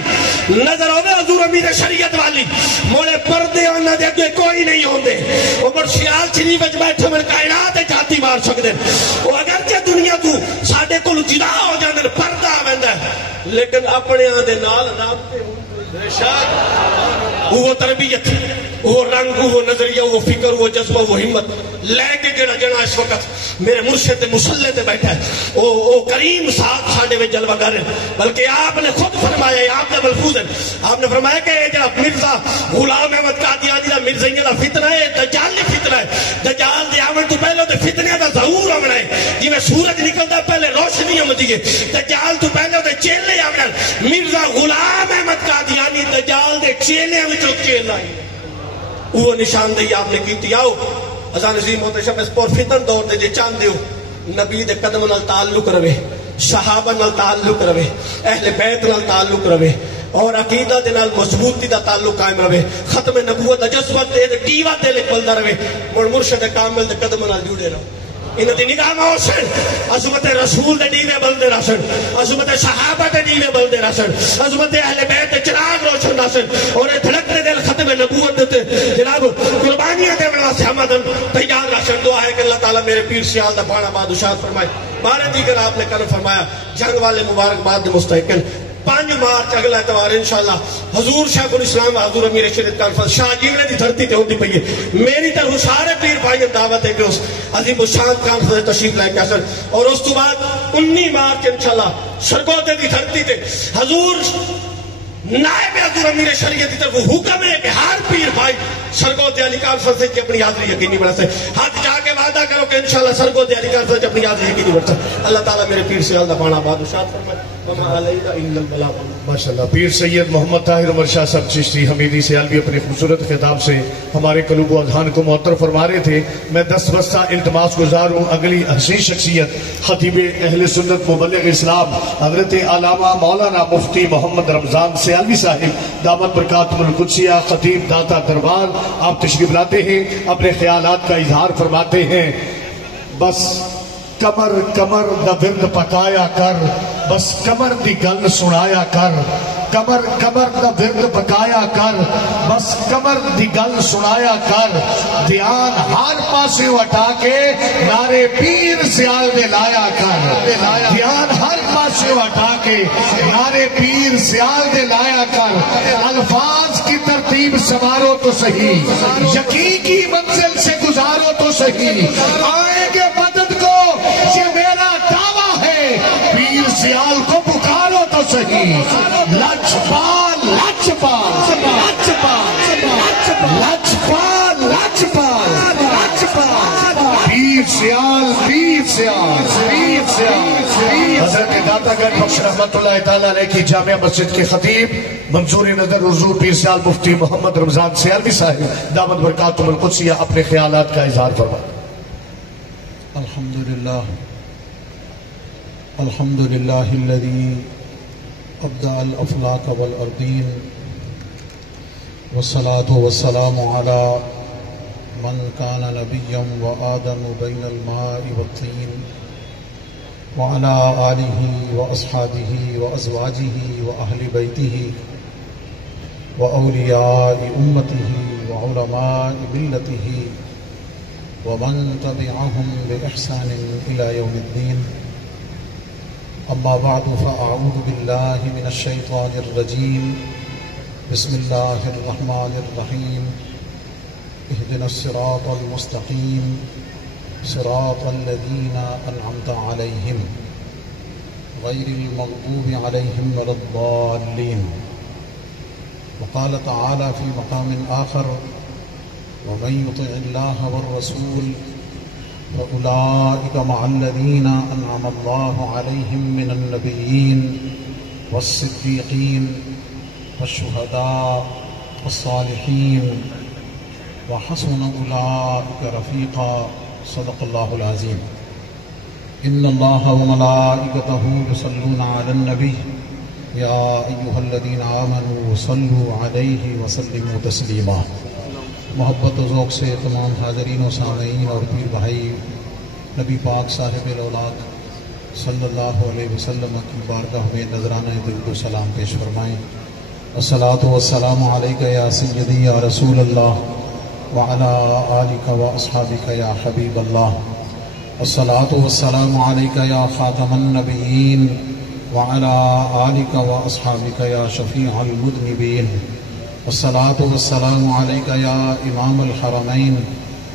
نظر ہوئے حضور امیر شریعت والی موڑے پردے اور نہ دے کوئی نہیں ہوندے عمر شیال چنی بچ بیٹھے من کائنات جاتی مار سکتے وہ اگرچہ دنیا تو ساڑھے کو جدا ہو جاندے پردہ آوندہ ہے لیکن اپنے آدھے نال رابطے ہوندے شاید وہ تربیت وہ رنگ وہ نظریہ وہ فکر وہ جذبہ وہ ہمت لے کے جڑا جنا اس وقت میرے مرشد مسلح تے بیٹھا ہے او کریم صاحب ساڑھے میں جلوہ گر ہے بلکہ آپ نے خود فرمایا آپ نے ملفوظ ہے آپ نے فرمایا کہ جڑا مرزا غلام احمد قادیانی دا مرزائیہ دا فتنہ ہے دجال دی فتنہ ہے دجال دی آمن تو پہلے دے فتنہ دا ظہور آمن ہے جی میں سورج نکلتا پہلے روشنی آمدی ہے دجال تو پہلے دے چیلے آمن ہے مرزا غلام احمد قادیانی دجال دے چیلے آمن تو چیلہ ہے وہ نشاندہی آپ نے کیتی آؤ ازان عظیم ہوتے شب اس پر فتن دور دے جے چاند دیو نبی دے قدم نال تعلق روے صحابہ نال تعلق روے اہل بیت نال تعلق روے اور عقیدہ دے نال مضبوطی دا تعلق قائم روے ختم نبوت دا جذبت دے ٹیوا دے لے بلدا روے مرشد کامل دے قدم نال جڑے رہو انہاں دی نگاہ میں ہوسن عظمت رسول دے دیوے بلدے رسن عظمت صحابہ دے دیوے بلدے رسن عظمت اہل بیت دے چراغ روشن رسن اور دھڑکتے دل ختم نبوت دے جناب قربانیاں دے واسطے حمد تیار رسن دعا ہے کہ اللہ تعالیٰ میرے پیر سیال دا بانا بادشاہ فرمائے بارے دیگر آپ نے کرم فرمایا جنگ والے مبارک باد دے مستحقن 5 مارچ اگلا اتوار انشاءاللہ حضور شیخ الاسلام حضور امیر شریعت کانفرنس شاہ جیونے دی دھرتی تے ہوندی پئی ہے میری طرح سارے پیر بھائی دعوت ہے کہ اس عظیم الشان کانفرنس تشریف لائے کے اثر اور اس تو بعد 19 مارچ انشاءاللہ سرگودے دی دھرتی تے حضور نائب حضور امیر شریعت کی طرف حکم ہے کہ ہر پیر بھائی سرگودے علی کانفرنس کی اپنی حاضری یقینی بنا سے ہاتھ جا کے وعدہ کرو کہ انشاءاللہ سرگودے علی کانفرنس اپنی حاضری یقینی بنا سے اللہ تعالیٰ میرے پیر سے اللہ بانا بادشاہ فرمائے ماشاءاللہ پیر سید محمد طاہر عمر شاہ صاحب چشتی حمیدی سیالوی اپنے خوبصورت خطاب سے ہمارے قلوب و اذہان کو معطر فرما رہے تھے میں دستبستہ التماس گزار ہوں اگلی حسین شخصیت خطیب اہل سنت مبلغ اسلام حضرت علامہ مولانا مفتی محمد رمضان سیالوی صاحب دامت برکاتہ القدسیہ خطیب داتا دربار آپ تشریف لاتے ہیں اپنے خیالات کا اظہار فرماتے ہیں بس کمر کمر دا ورد پکایا کر بس کمر دی گل سنایا کر کمر کمر دا ورد پکایا کر بس کمر دی گل سنایا کر دھیان ہر پاسے ہٹا کے نعرے پیر سیال دے لایا کر دھیان ہر پاسے ہٹا کے نعرے پیر سیال دے لایا کر الفاظ کی ترتیب سوارو تو صحیح یقین کی منزل سے گزارو تو صحیح آئیں گے مدد کو یہ میرا دعویٰ ہے پیر سیال کو پکارو تو صحیح لچپال لچپال لچپال لچپال لچپال لچپال پیر سیال پیر سیال پیر سیال حضرت داتا گنج بخش رحمت اللہ تعالیٰ علیہ کی جامعہ مسجد کے خطیب منظور نظر حضور پیر سیال مفتی محمد رمضان سیالوی صاحب دامت برکاتہ القدسیہ اپنے خیالات کا اظہار فرمائیں الحمد لله الذي أبدع الأفلاك والأرضين والصلاة والسلام على من كان نبيا وآدم بين الماء والطين وعلى آله وأصحابه وأزواجه وأهل بيته وأولياء أمته وعلماء ملته ومن تبعهم بإحسان إلى يوم الدين أما بعد فأعوذ بالله من الشيطان الرجيم بسم الله الرحمن الرحيم اهدنا الصراط المستقيم صراط الذين أنعمت عليهم غير المغضوب عليهم ولا الضالين وقال تعالى في مقام آخر ومن يطع الله والرسول فأولئك مع الذين أنعم الله عليهم من النبيين والصديقين والشهداء والصالحين وحسن أولئك رفيقا صدق الله العظيم إن الله وملائكته يصلون على النبي يا أيها الذين آمنوا صلوا عليه وسلموا تسليما. محبت و ذوق سے تمام حاضرین و سامعین اور پیر بھائی نبی پاک صاحب الاولاق صلی اللہ علیہ وسلم کی بارگاہ میں نذرانہ درود و سلام پیش فرمائیں. الصلاۃ والسلام علیک یا سیدی یا رسول اللہ وعلی آلک و اصحابک یا حبیب اللہ. الصلاۃ والسلام علیک یا خاتم النبیین وعلی آلک و اصحابک یا شفیع المذنبین. الصلاۃ والسلام علیک یا امام الحرمین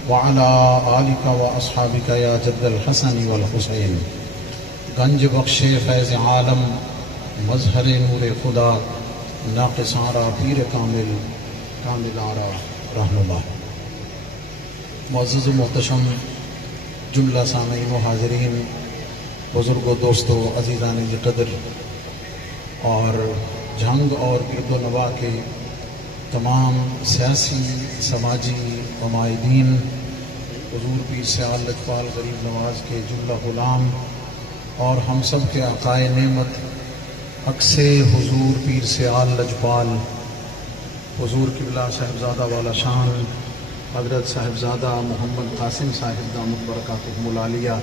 وعلی آلک و اصحابک یا جد الحسن والحسین. گنج بخش فیض عالم مظہر نور خدا ناقص آرا پیر کامل کامل آرا رہنما. معزز و محتشم جملہ سامعین و حاضرین، بزرگ و دوستو، عزیزان قدر اور جھنگ اور گرد و نواح کے تمام سیاسی سماجی عمائدین، حضور پیر سیال لجپال غریب نواز کے جملہ غلام اور ہم سب کے آقائے نعمت عکس حضور پیر سیال لجپال حضور قبلہ صاحبزادہ والا شان حضرت صاحبزادہ محمد قاسم صاحب دامت برکاتہم العالیہ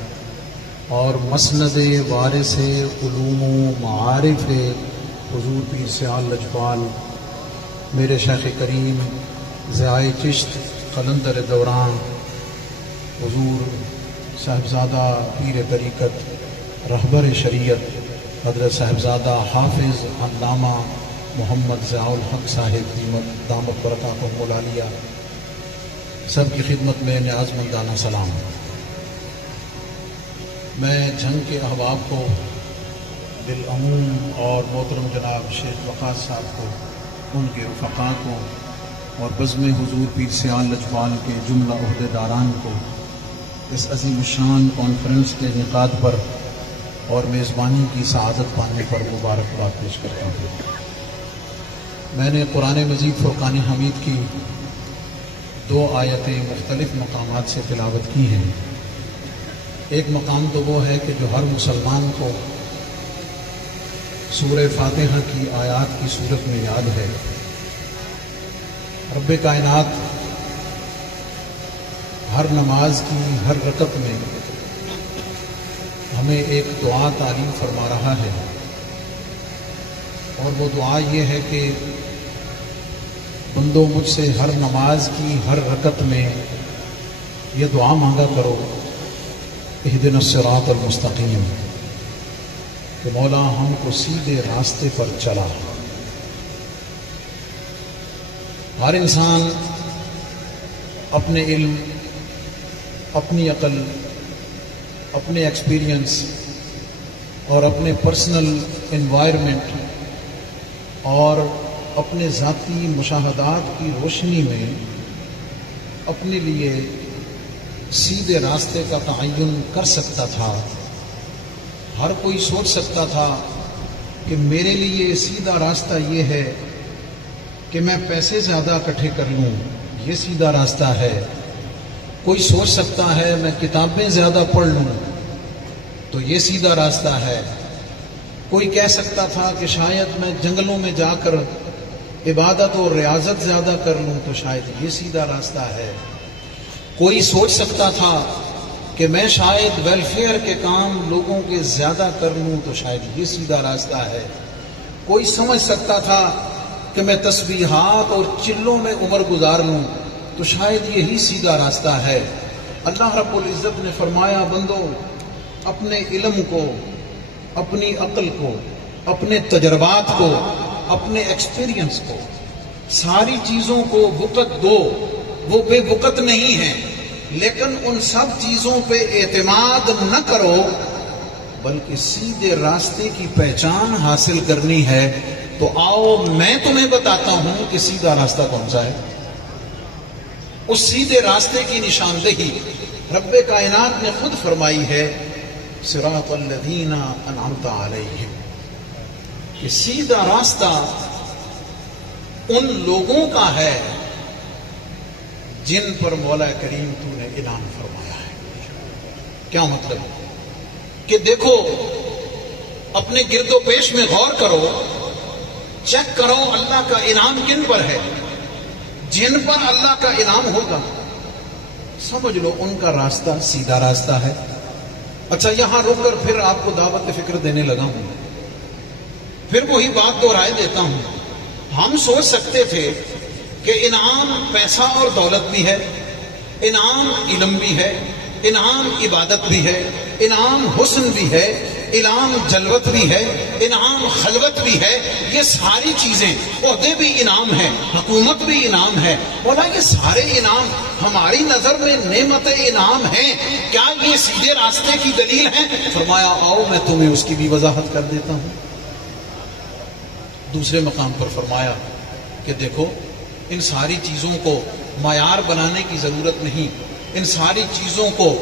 اور مسند وارث علوم و معارف حضور پیر سیال لجپال میرے شیخ کریم ضیائے چشت قلندر دوران حضور صاحبزادہ پیر طریقت رہبر شریعت حضرت صاحبزادہ حافظ علامہ محمد ضیاء الحق صاحب دامت برکاتہم العالیہ سب کی خدمت میں نیاز مندانہ سلام. میں جنگ کے احباب کو بالعموم اور محترم جناب شیخ وقاص صاحب کو، ان کے رفقاء کو اور بزم حضور پیر سیال لجپال کے جملہ عہدیداران کو اس عظیم الشان کانفرنس کے انعقاد پر اور میزبانی کی سعادت پانے پر مبارکباد پیش کرتا ہوں. میں نے قرآن مجید فرقان حمید کی 2 آیتیں مختلف مقامات سے تلاوت کی ہیں. ایک مقام تو وہ ہے کہ جو ہر مسلمان کو سورہ فاتحہ کی آیات کی صورت میں یاد ہے. رب کائنات ہر نماز کی ہر رکعت میں ہمیں ایک دعا تعلیم فرما رہا ہے، اور وہ دعا یہ ہے کہ بندو مجھ سے ہر نماز کی ہر رکعت میں یہ دعا مانگا کرو، اہدنا الصراط المستقیم، کہ مولا ہم کو سیدھے راستے پر چلا. ہر انسان اپنے علم، اپنی عقل، اپنے ایکسپیرینس اور اپنے پرسنل انوائرمنٹ اور اپنے ذاتی مشاہدات کی روشنی میں اپنے لیے سیدھے راستے کا تعین کر سکتا تھا. ہر کوئی سوچ سکتا تھا کہ میرے لیے سیدھا راستہ یہ ہے کہ میں پیسے زیادہ اکٹھے کر لوں، یہ سیدھا راستہ ہے. کوئی سوچ سکتا ہے میں کتابیں زیادہ پڑھ لوں تو یہ سیدھا راستہ ہے. کوئی کہہ سکتا تھا کہ شاید میں جنگلوں میں جا کر عبادت اور ریاضت زیادہ کر لوں تو شاید یہ سیدھا راستہ ہے. کوئی سوچ سکتا تھا کہ میں شاید ویلفیئر کے کام لوگوں کے زیادہ کر لوں تو شاید یہ سیدھا راستہ ہے. کوئی سمجھ سکتا تھا کہ میں تسبیحات اور چلوں میں عمر گزار لوں تو شاید یہی سیدھا راستہ ہے. اللہ رب العزت نے فرمایا بندو اپنے علم کو، اپنی عقل کو، اپنے تجربات کو، اپنے ایکسپیرینس کو، ساری چیزوں کو وقت دو. وہ بے وقت نہیں ہیں، لیکن ان سب چیزوں پہ اعتماد نہ کرو، بلکہ سیدھے راستے کی پہچان حاصل کرنی ہے. تو آؤ میں تمہیں بتاتا ہوں کہ سیدھا راستہ کون سا ہے. اس سیدھے راستے کی نشاندہی رب کائنات نے خود فرمائی ہے، صراط الذین انعمت علیہم، کہ سیدھا راستہ ان لوگوں کا ہے جن پر مولا کریم تو نے انعام فرمایا ہے. کیا مطلب؟ کہ دیکھو اپنے گرد و پیش میں غور کرو، چیک کرو اللہ کا انعام کن پر ہے، جن پر اللہ کا انعام ہوگا سمجھ لو ان کا راستہ سیدھا راستہ ہے۔ اچھا یہاں رک کر پھر آپ کو دعوت فکر دینے لگا ہوں، پھر وہی بات دہرائے دیتا ہوں۔ ہم سوچ سکتے تھے کہ انعام پیسہ اور دولت بھی ہے، انعام علم بھی ہے، انعام عبادت بھی ہے، انعام حسن بھی ہے، انعام جلوت بھی ہے، انعام خلوت بھی ہے، یہ ساری چیزیں، عہدے بھی انعام ہے، حکومت بھی انعام ہے۔ بولا یہ سارے انعام ہماری نظر میں نعمت انعام ہیں، کیا یہ سیدھے راستے کی دلیل ہیں؟ فرمایا آؤ میں تمہیں اس کی بھی وضاحت کر دیتا ہوں۔ دوسرے مقام پر فرمایا کہ دیکھو ان ساری چیزوں کو معیار بنانے کی ضرورت نہیں، ان ساری چیزوں کو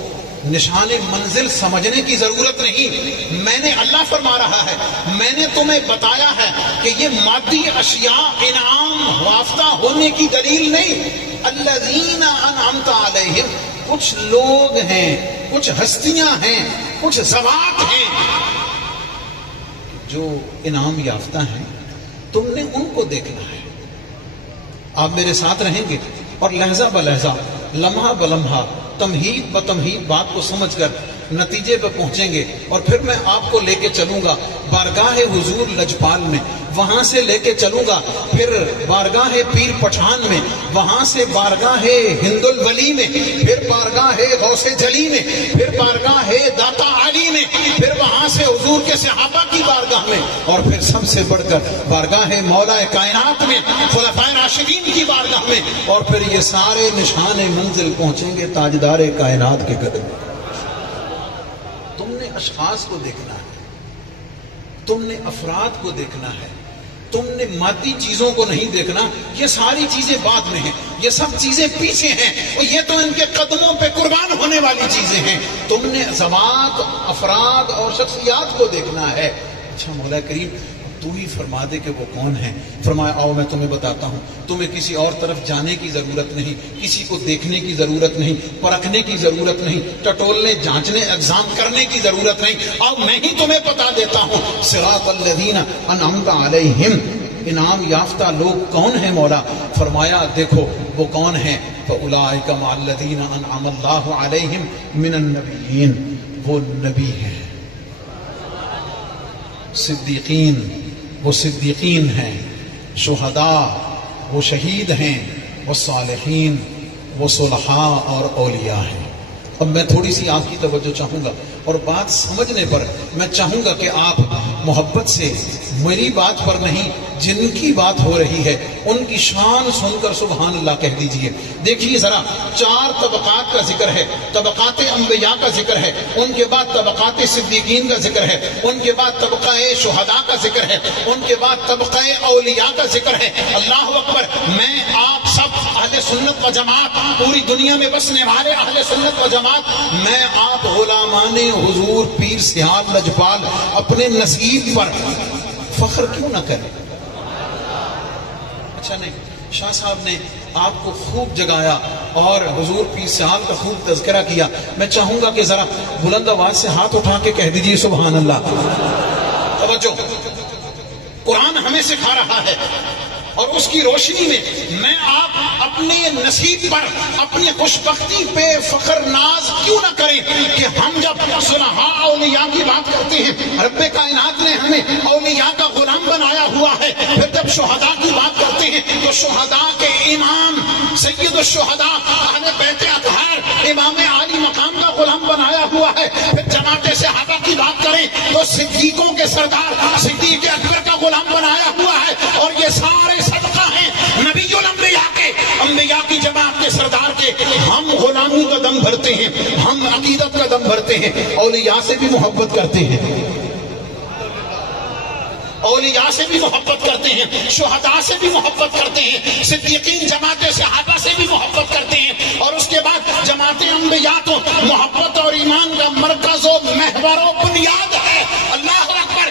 نشان منزل سمجھنے کی ضرورت نہیں۔ میں نے اللہ فرما رہا ہے میں نے تمہیں بتایا ہے کہ یہ مادی اشیاء انعام یافتہ ہونے کی دلیل نہیں۔ الذین انعمت علیہم، کچھ لوگ ہیں، کچھ ہستیاں ہیں، کچھ ذوات ہیں جو انعام یافتہ ہیں، تم نے ان کو دیکھنا ہے۔ آپ میرے ساتھ رہیں گے اور لہجہ بلہجہ، لمحہ بلمحہ، تمہید بتمہید بات کو سمجھ کر نتیجے پہ پہنچیں گے، اور پھر میں آپ کو لے کے چلوں گا بارگاہ حضور لجپال میں، وہاں سے لے کے چلوں گا پھر بارگاہ پیر پٹھان میں، وہاں سے بارگاہ ہند الولی میں، پھر بارگاہ غوث جلی میں، پھر بارگاہ داتا علی میں، پھر وہاں سے حضور کے صحابہ کی بارگاہ میں، اور پھر سب سے بڑھ کر بارگاہ مولا کائنات میں، خلفائے راشدین کی بارگاہ میں، اور پھر یہ سارے نشان منزل پہنچیں گے تاجدار کائنات کے قدم۔ تم نے اشخاص کو دیکھنا ہے، تم نے افراد کو دیکھنا ہے، تم نے مادی چیزوں کو نہیں دیکھنا۔ یہ ساری چیزیں بعد میں ہیں، یہ سب چیزیں پیچھے ہیں، اور یہ تو ان کے قدموں پہ قربان ہونے والی چیزیں ہیں۔ تم نے ذوات، افراد اور شخصیات کو دیکھنا ہے۔ اچھا مولا کریم تو ہی فرما دے کہ وہ کون ہیں۔ فرمایا آؤ میں تمہیں بتاتا ہوں، تمہیں کسی اور طرف جانے کی ضرورت نہیں، کسی کو دیکھنے کی ضرورت نہیں، پرکھنے کی ضرورت نہیں، ٹٹولنے جانچنے ایگزام کرنے کی ضرورت نہیں۔ آؤ میں ہی تمہیں بتا دیتا ہوں۔ صراط الذین انعمت علیہم، انعام یافتہ لوگ کون ہیں مولا؟ فرمایا دیکھو وہ کون ہیں، فاولئک مع الذین انعم اللہ علیہم من النبیین، وہ نبی ہیں، صدیقین وہ صدیقین ہیں، شہداء وہ شہید ہیں، وہ صالحین وہ صلحاء اور اولیاء ہیں۔ اب میں تھوڑی سی آپ کی توجہ چاہوں گا، اور بات سمجھنے پر میں چاہوں گا کہ آپ محبت سے میری بات پر نہیں، جن کی بات ہو رہی ہے ان کی شان سن کر سبحان اللہ کہہ دیجئے۔ دیکھیے ذرا، 4 طبقات کا ذکر ہے، طبقات انبیاء کا ذکر ہے، ان کے بعد طبقات صدیقین کا ذکر ہے، ان کے بعد طبقہ شہداء کا ذکر ہے، ان کے بعد طبقہ اولیاء کا ذکر ہے۔ اللہ اکبر! میں آپ سب اہل سنت و جماعت، پوری دنیا میں بسنے والے اہل سنت و جماعت، میں آپ غلامان حضور پیر سیال لجپال اپنے نصیب پر فخر کیوں نہ کریں؟ اچھا نہیں، شاہ صاحب نے آپ کو خوب جگایا اور حضور پیر سیال کا خوب تذکرہ کیا۔ میں چاہوں گا کہ ذرا بلند آواز سے ہاتھ اٹھا کے کہہ دیجئے سبحان اللہ۔ توجہ، قرآن ہمیں سکھا رہا ہے، اور اس کی روشنی میں آپ اپنے نصیب پر، اپنی خوش بختی پہ فخر ناز کیوں نہ کریں کہ ہم جب صلحاء اولیاء کی بات کرتے ہیں، رب کائنات نے ہمیں اولیاء کا غلام بنایا ہوا ہے۔ پھر جب شہداء کی بات کرتے ہیں تو شہداء کے امام سید الشہداء اہل بیت اطہار امام عالی مقام کا غلام بنایا ہوا ہے۔ پھر جماعت صحابہ کی بات کریں تو صدیقوں کے سردار صدیق اکبر کا غلام بنایا ہوا ہے، اور یہ سارے صدقہ ہیں نبی الانبیاء کے، انبیاء کی جماعت کے سردار کے۔ ہم غلامی کا دم بھرتے ہیں، ہم عقیدت کا دم بھرتے ہیں، اولیاء سے بھی محبت کرتے ہیں، اولیاء سے بھی محبت کرتے ہیں، شہداء سے بھی محبت کرتے ہیں، صدیقین جماعت صحابہ سے بھی محبت کرتے ہیں، اور اس کے بعد جماعت انبیاء تو محبت اور ایمان کا مرکز و محور و بنیاد ہے۔ اللہ اکبر!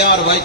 ARYQ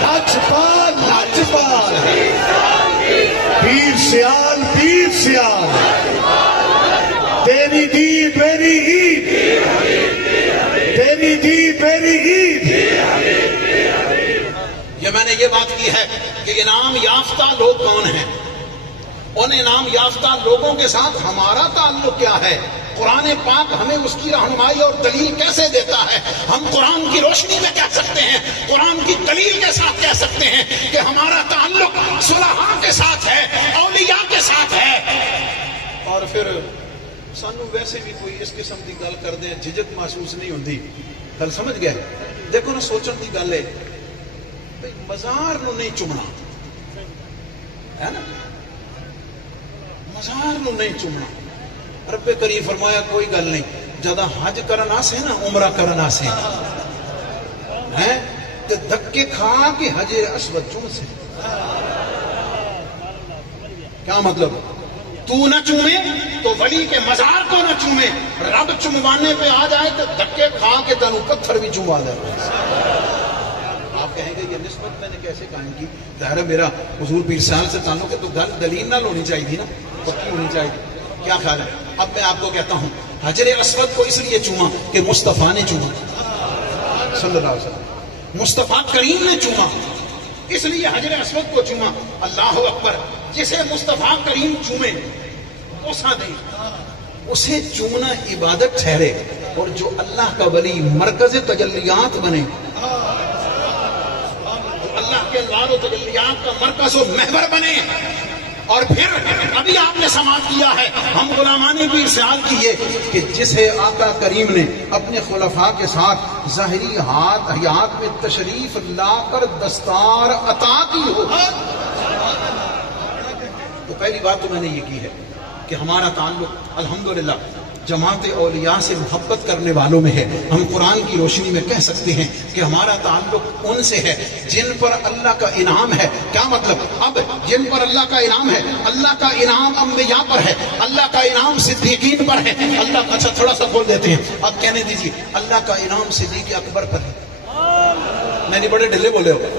لاجپال لاجپال پیر سیال پیر سیال تیری دید میری عید تیری دید میری عید. یہ میں نے یہ بات کی ہے کہ انعام یافتہ لوگ کون ہیں، ان انعام یافتہ لوگوں کے ساتھ ہمارا تعلق کیا ہے. قرآن پاک ہمیں اس کی رہنمائی اور دلیل کیسے دیتا ہے. ہم قرآن کی روشنی میں کہہ سکتے ہیں، قرآن کی دلیل کے ساتھ کہہ سکتے ہیں کہ ہمارا تعلق صلحاء کے ساتھ ہے، اولیاء کے ساتھ ہے. اور پھر سانو ویسے بھی کوئی اس قسم کی گل کر دیں جھجک محسوس نہیں ہوتی. گل سمجھ گئے؟ دیکھو نا، سوچن کی گل ہے، مزار نو نہیں چومنا ہے نا، مزار نو نہیں چومنا. رب کریم فرمایا کوئی گل نہیں، جدا حج کرنا سے نا عمرہ کرنا سے ہیں تے دھکے کھا کے حجر اسود چوم سے. کیا مطلب؟ تو نہ چومے تو ولی کے مزار کو نہ چومے، رب چموانے پہ آ جائے تو دھکے کھا کے تنو پتھر بھی چموا دے. آپ کہیں گے یہ نسبت میں نے کیسے قائم کی؟ ظاہر ہے میرا حضور پیر سال سے تعلق ہے تو گل دلیل نہ ہونی چاہیے تھی نا، پکی ہونی چاہیے. کیا خیال ہے؟ اب میں آپ کو کہتا ہوں، حجر اسود کو اس لیے چوما کہ مصطفیٰ نے چوما، صلی اللہ علیہ وسلم، مصطفیٰ کریم نے چوما، اس لیے حجر اسود کو چوما. اللہ اکبر. جسے مصطفیٰ کریم چومے بوسہ دے، اسے چومنا عبادت ٹھہرے. اور جو اللہ کا ولی مرکز تجلیات بنے، اللہ کے انوار و تجلیات کا مرکز و محور بنے. اور پھر ابھی آپ نے سماعت کیا ہے، ہم غلامان پیر سیال کیے کہ جسے آقا کریم نے اپنے خلفاء کے ساتھ ظاہری حیات میں تشریف لا کر دستار عطا کی ہو. تو پہلی بات تو میں نے یہ کی ہے کہ ہمارا تعلق الحمدللہ جماعت اولیاء سے محبت کرنے والوں میں ہے. ہم قرآن کی روشنی میں کہہ سکتے ہیں کہ ہمارا تعلق ان سے ہے جن پر اللہ کا انعام ہے. کیا مطلب؟ اب جن پر اللہ کا انعام ہے، اللہ کا انعام انبیاء پر ہے، اللہ کا انعام صدیقین پر ہے. اللہ کا اچھا تھوڑا سا کھول دیتے ہیں، اب کہنے دیجیے اللہ کا انعام صدیق اکبر پر ہے. میں نے بڑے ڈھلے بولے ہو.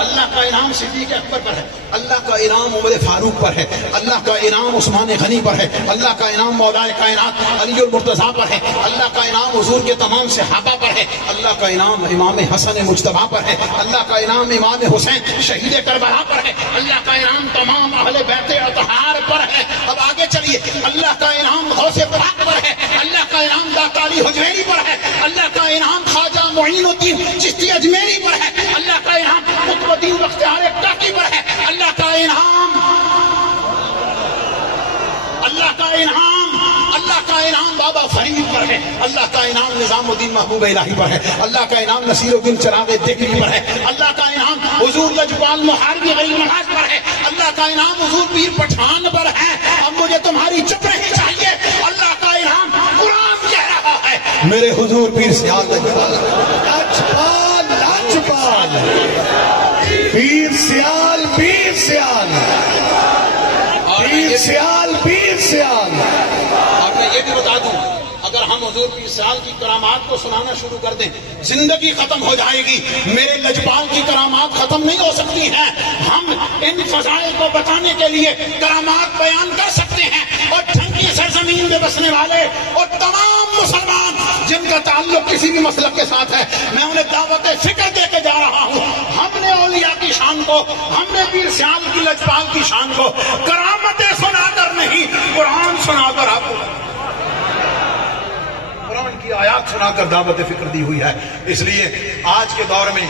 اللہ کا انعام صدیق اکبر پر ہے، اللہ کا انعام عمر فاروق پر ہے، اللہ کا انعام عثمان غنی پر ہے، اللہ کا انعام مولائے کائنات علی المرتضیٰ پر ہے، اللہ کا انعام حضور کے تمام صحابہ پر ہے، اللہ کا انعام امام حسن مجتبیٰ پر ہے، اللہ کا انعام امام حسین شہید کربلا پر ہے، اللہ کا انعام تمام اہل بیت اطہار پر ہے. اب آگے چلیے، اللہ کا انعام غوث پاک پر ہے، اللہ کا انعام داتا علی حجویری پر ہے، اللہ کا انعام خواجہ معین الدین چشتی اجمیری پر ہے، اللہ کا انعام الدین بختیار کاکی پر ہے، اللہ کا انعام، اللہ کا انعام، اللہ کا انعام بابا فرید پر ہے، اللہ کا انعام نظام الدین محبوب الہی پر ہے، اللہ کا انعام نصیر الدین چراغ دہلوی پر ہے، اللہ کا انعام حضور لجپال محاربی غریب نواز پر ہے، اللہ کا انعام حضور پیر پٹھان پر ہے. اب مجھے تمہاری چپ نہیں چاہیے. اللہ کا انعام قرآن کہہ رہا ہے میرے حضور پیر سیال لاجپال لاجپال پیر سیال پیر سیال پیر سیال پیر سیال. اور میں یہ بھی بتا دوں، اگر ہم حضور پیر سیال کی کرامات کو سنانا شروع کر دیں زندگی ختم ہو جائے گی. میرے لجپال کی کرامات ختم نہیں ہو سکتی ہیں. ہم ان فضائل کو بتانے کے لیے کرامات بیان کر سکتے ہیں. اور ڈھنگ کی سرزمین میں بسنے والے اور تمام مسلمان جن کا تعلق کسی بھی مسلک کے ساتھ ہے، میں انہیں دعوت فکر دے کے جا رہا ہوں. ہم نے اولیاء کی شان کو، ہم نے پیر سیال کی لجپال کی شان کو کرامتیں سنا کر نہیں، قرآن سنا کر آپ کو، قرآن کی آیات سنا کر دعوت فکر دی ہوئی ہے. اس لیے آج کے دور میں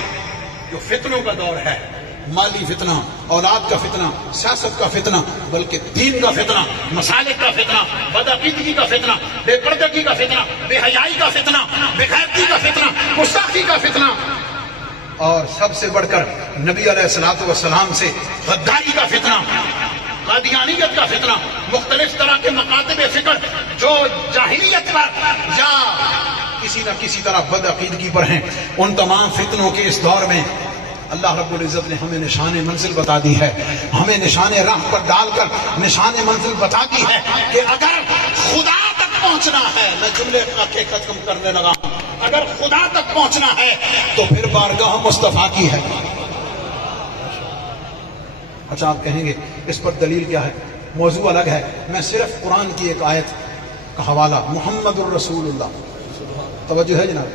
جو فتنوں کا دور ہے، مالی فتنہ، اولاد کا فتنہ، سیاست کا فتنہ، بلکہ دین کا فتنہ، مسالک کا فتنہ، بدعقیدگی کا فتنہ، بے پردگی کا فتنہ، بے حیائی کا فتنہ، بے غیرتی کا فتنہ، گستاخی کا فتنہ، اور سب سے بڑھ کر نبی علیہ الصلوۃ والسلام سے غداری کا فتنہ، قادیانیت کا فتنہ، مختلف طرح کے مکاتب فکر جو جاہلیت پر یا کسی نہ کسی طرح بد عقیدگی پر ہیں، ان تمام فتنوں کے اس دور میں اللہ رب العزت نے ہمیں نشان منزل بتا دی ہے. ہمیں نشان راہ پر ڈال کر نشان منزل بتا دی ہے کہ اگر خدا تک پہنچنا ہے، میں جملے کا ختم کرنے لگا ہوں، اگر خدا تک پہنچنا ہے تو پھر بارگاہ مصطفیٰ کی ہے. اچھا آپ کہیں گے اس پر دلیل کیا ہے؟ موضوع الگ ہے. میں صرف قرآن کی ایک آیت کا حوالہ، محمد الرسول اللہ، توجہ ہے جناب،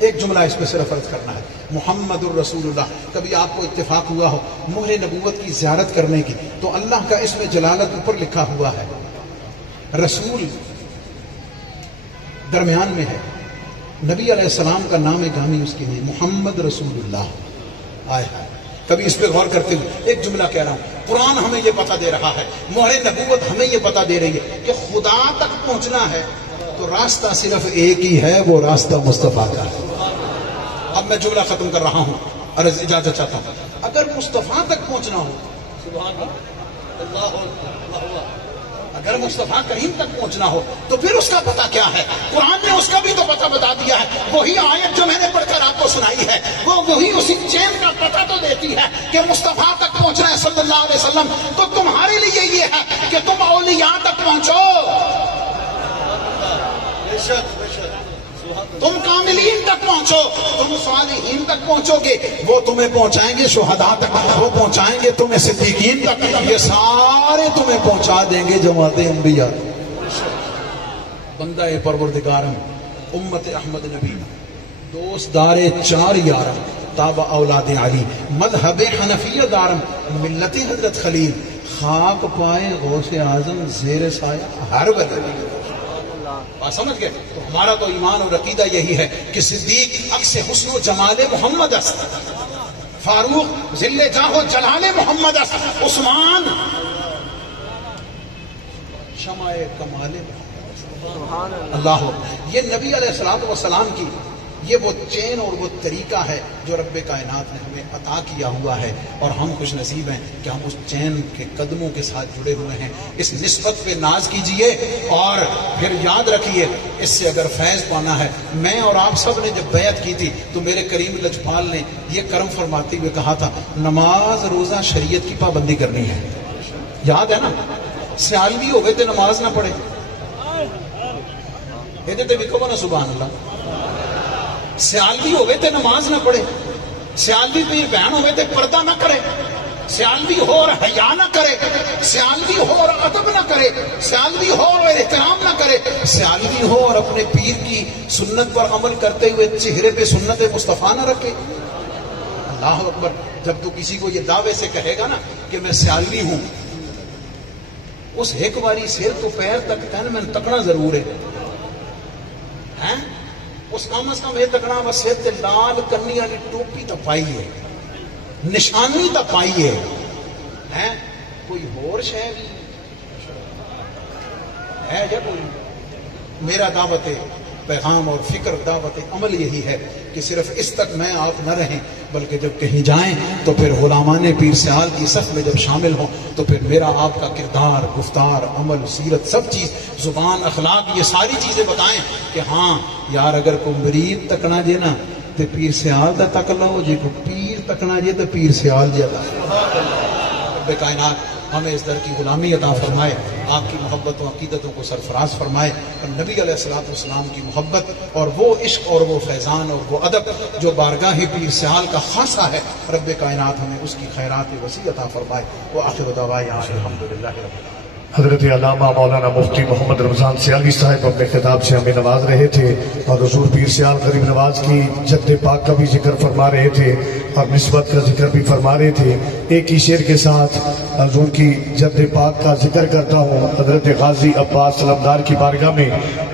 ایک جملہ اس پہ صرف عرض کرنا ہے، محمد الرسول اللہ. کبھی آپ کو اتفاق ہوا ہو مہر نبوت کی زیارت کرنے کی تو اللہ کا اسم جلالت اوپر لکھا ہوا ہے، رسول درمیان میں ہے، نبی علیہ السلام کا نام گرامی اس کے لیے محمد رسول اللہ آئے ہے. کبھی اس پہ غور کرتے ہوئے ایک جملہ کہہ رہا ہوں، قرآن ہمیں یہ پتہ دے رہا ہے، مہر نبوت ہمیں یہ پتہ دے رہی ہے کہ خدا تک پہنچنا ہے تو راستہ صرف ایک ہی ہے، وہ راستہ مصطفیٰ کا ہے. اب میں جملہ ختم کر رہا ہوں اور اجازت چاہتا ہوں. اگر مصطفیٰ تک پہنچنا ہو، اگر مصطفیٰ کریم تک پہنچنا ہو تو پھر اس کا پتہ کیا ہے؟ قرآن نے اس کا بھی تو پتہ بتا دیا ہے. وہی آیت جو میں نے پڑھ کر آپ کو سنائی ہے وہی اسی چین کا پتہ تو دیتی ہے کہ مصطفیٰ تک پہنچنا ہے صلی اللہ علیہ وسلم. تو تمہارے لیے یہ ہے کہ تم اولیاء تک پہنچو، تم کاملین تک پہنچو، تم صالحین تک پہنچو گے، وہ تمہیں پہنچائیں گے شہداء تک، وہ پہنچائیں گے تمہیں صدیقین تک، یہ سارے تمہیں پہنچا دیں گے جماعت انبیاء. بندہ پروردگارم، امت احمد نبی، دوست دار چار یارم، تابع اولاد علی، مذہب حنفیہ دارم، ملت حضرت خلیل، خاک پائے غوث اعظم زیر سایہ ہر بدل. سمجھ گئے؟ تو ہمارا تو ایمان اور عقیدہ یہی ہے کہ صدیق عکس حسن و جمال محمد است، فاروق ذل جاہ و جلال محمد است، عثمان شمع کمال محمد. اللہ یہ نبی علیہ السلام کی یہ وہ چین اور وہ طریقہ ہے جو رب کائنات نے ہمیں عطا کیا ہوا ہے، اور ہم خوش نصیب ہیں کہ ہم اس چین کے قدموں کے ساتھ جڑے ہوئے ہیں. اس نسبت پہ ناز کیجئے اور پھر یاد رکھیے اس سے اگر فیض پانا ہے. میں اور آپ سب نے جب بیعت کی تھی تو میرے کریم لجپال نے یہ کرم فرماتے ہوئے کہا تھا نماز روزہ شریعت کی پابندی کرنی ہے. یاد ہے نا؟ سیال بھی ہو گئے تھے نماز نہ پڑھے، یہ بھی کہو نا سبحان اللہ. سیال بھی ہوئے تھے نماز نہ پڑھے، سیال بھی پیر بہن ہوئے تھے پردہ نہ کرے، سیال بھی ہو اور حیا نہ کرے، سیال بھی ہو اور ادب نہ کرے، سیال بھی ہو اور احترام نہ کرے، سیال بھی ہو اور اپنے پیر کی سنت پر عمل کرتے ہوئے چہرے پہ سنت مصطفیٰ نہ رکھے. اللہ اکبر. جب تو کسی کو یہ دعوے سے کہے گا نا کہ میں سیالوی ہوں، اس ایک باری سر تو پیر تک تن میں تکنا ضرور ہے، اس کم از کم یہ تکنا بس سر تے لال کرنی والی ٹوپی تو پائی ہے، نشانی تو پائی ہے، کوئی اور شے بھی ہے یا کوئی؟ میرا دعوت پیغام اور فکر دعوت عمل یہی ہے کہ صرف اس تک میں آپ نہ رہیں، بلکہ جب کہیں جائیں تو پھر غلامان پیر سیال کی صف میں جب شامل ہوں تو پھر میرا آپ کا کردار، گفتار، عمل، سیرت، سب چیز، زبان، اخلاق، یہ ساری چیزیں بتائیں کہ ہاں یار اگر کوئی مرید تکنا جے نا تو پیر سیال دا تک لو، جے کو پیر تکنا جے تو پیر سیال جے دا. رب کائنات ہمیں اس در کی غلامی عطا فرمائے، آپ کی محبت و عقیدتوں کو سرفراز فرمائے، اور نبی علیہ السلام کی محبت اور وہ عشق اور وہ فیضان اور وہ ادب جو بارگاہ پیر سیال کا خاصہ ہے، رب کائنات ہمیں اس کی خیرات وسیع عطا فرمائے. وآخر دعوانا الحمدللہ رب العالمین. حضرت علامہ مولانا مفتی محمد رمضان سیالی صاحب اپنے خطاب سے ہمیں نواز رہے تھے، اور حضور پیر سیال غریب نواز کی جد پاک کا بھی ذکر فرما رہے تھے اور نسبت کا ذکر بھی فرما رہے تھے. ایک ہی شعر کے ساتھ حضور کی جد پاک کا ذکر کرتا ہوں. حضرت غازی عباس علمدار کی بارگاہ میں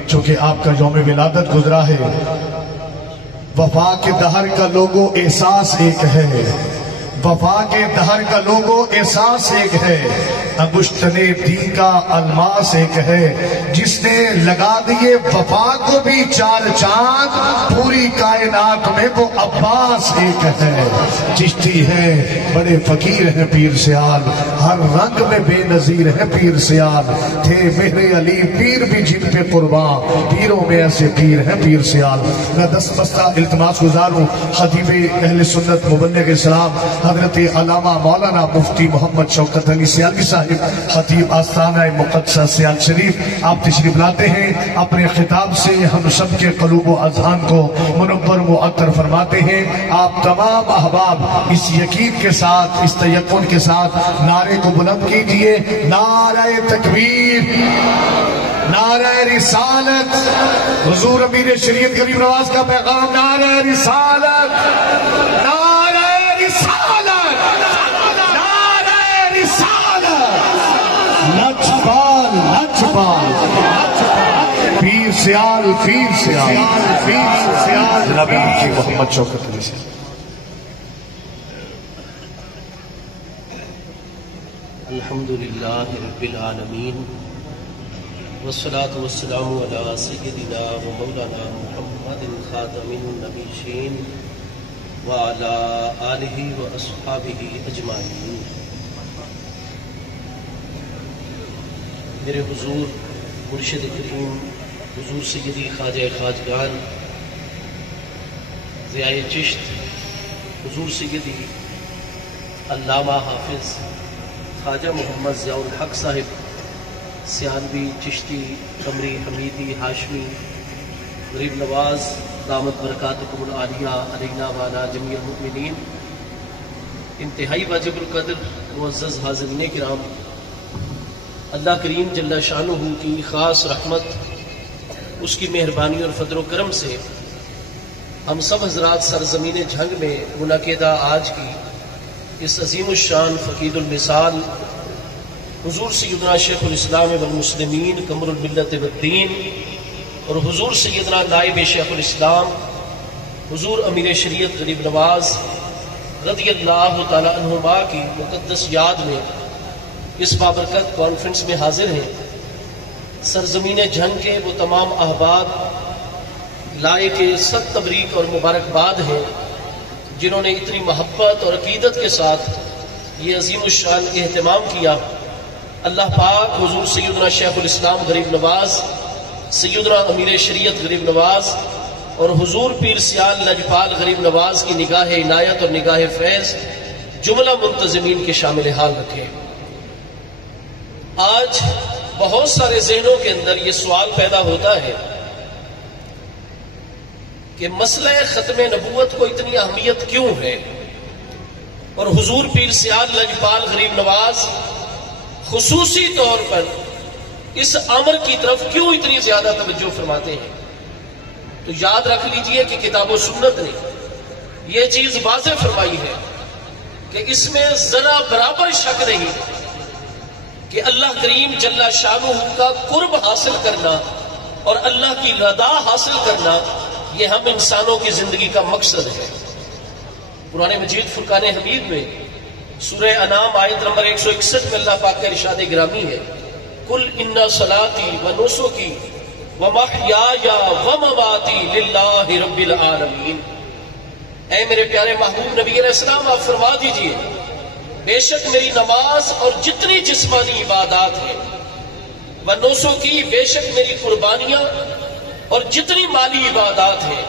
چونکہ آپ کا یوم ولادت گزرا ہے، وفا کے دہر کا لوگو احساس ایک ہے، وفا کے دہر کا لوگو احساس ایک ہے، انگشتن دین کا الماس ایک ہے، جس نے لگا دیے وفا کو بھی چار چاند، پوری کائنات میں وہ عباس ایک ہے. چشتی ہے بڑے فقیر ہیں پیر سیال، ہر رنگ میں بے نظیر ہے پیر سیال، تھے مہر علی پیر بھی جن پہ قربان، پیروں میں ایسے پیر ہیں پیر سیال. میں دست بستہ التماس گزار ہوں خطیب اہل سنت مبلغ اسلام حضرت علامہ مولانا مفتی محمد شوکت علی سیالوی صاحب خطیب آستانہ مقدسہ سیال شریف آپ تشریف لاتے ہیں، اپنے خطاب سے ہم سب کے قلوب و اذہان کو منور و معطر فرماتے ہیں۔ آپ تمام احباب اس یقین کے ساتھ، اس تیقن کے ساتھ نعرے کو بلند کیجئے، نعرہ تکبیر، نعرہ رسالت، حضور امیر شریعت غریب نواز کا پیغام، نعرہ رسالت، نعرہ رسالت، نعرہ رسالت، لچبال لچبال، پیر سیال پیر سیال پیر سیال، جناب مفتی محمد شوکت علی صاحب۔ الحمدللہ رب العالمین والصلاة والسلام علی سیدنا و مولانا محمد خاتم النبیین وعلی آلہ و اصحابہ اجمعین۔ میرے حضور مرشد کریم حضور سیدی خواجہ خواجگان ضیاء چشت حضور سیدی علامہ حافظ خواجہ محمد ضیاء الحق صاحب سیالوی، چشتی، قمری، حمیدی، ہاشمی، غریب نواز، دامت برکاتکم العالیہ علینا وعلی جمیع المؤمنین، انتہائی واجب القدر معزز حاضرین کرام، اللہ کریم جل شانہ کی خاص رحمت، اس کی مہربانی اور فضل و کرم سے ہم سب حضرات سرزمین جھنگ میں منعقدہ آج کی اس عظیم الشان فقید المثال حضور سیدنا شیخ الاسلام والمسلمین قمر الملت والدین اور حضور سیدنا نائب شیخ الاسلام حضور امیر شریعت غریب نواز رضی اللہ تعالی عنہما کی مقدس یاد میں اس بابرکت کانفرنس میں حاضر ہیں۔ سرزمین جھنگ کے وہ تمام احباب لائق صد تبریک اور مبارکباد ہیں جنہوں نے اتنی محبت اور عقیدت کے ساتھ یہ عظیم الشان اہتمام کیا۔ اللہ پاک حضور سیدنا شیخ الاسلام غریب نواز، سیدنا امیر شریعت غریب نواز اور حضور پیر سیال لجپال غریب نواز کی نگاہ عنایت اور نگاہ فیض جملہ منتظمین کے شامل حال رکھے۔ آج بہت سارے ذہنوں کے اندر یہ سوال پیدا ہوتا ہے کہ مسئلہ ختم نبوت کو اتنی اہمیت کیوں ہے اور حضور پیر سیال لجپال غریب نواز خصوصی طور پر اس امر کی طرف کیوں اتنی زیادہ توجہ فرماتے ہیں؟ تو یاد رکھ لیجئے کہ کتاب و سنت نے یہ چیز واضح فرمائی ہے کہ اس میں ذرا برابر شک نہیں کہ اللہ کریم جل شانہ کا قرب حاصل کرنا اور اللہ کی رضا حاصل کرنا یہ ہم انسانوں کی زندگی کا مقصد ہے۔ قرآن مجید فرقان حمید میں سورہ انعام آیت نمبر 161 میں اللہ پاک کا ارشاد گرامی ہے، قل ان صلاتی و نسکی و محیای و مماتی للہ رب العالمین۔ اے میرے پیارے محبوب نبی علیہ السلام آپ فرما دیجئے بے شک میری نماز اور جتنی جسمانی عبادات ہیں، و نسکی بے شک میری قربانیاں اور جتنی مالی عبادات ہیں،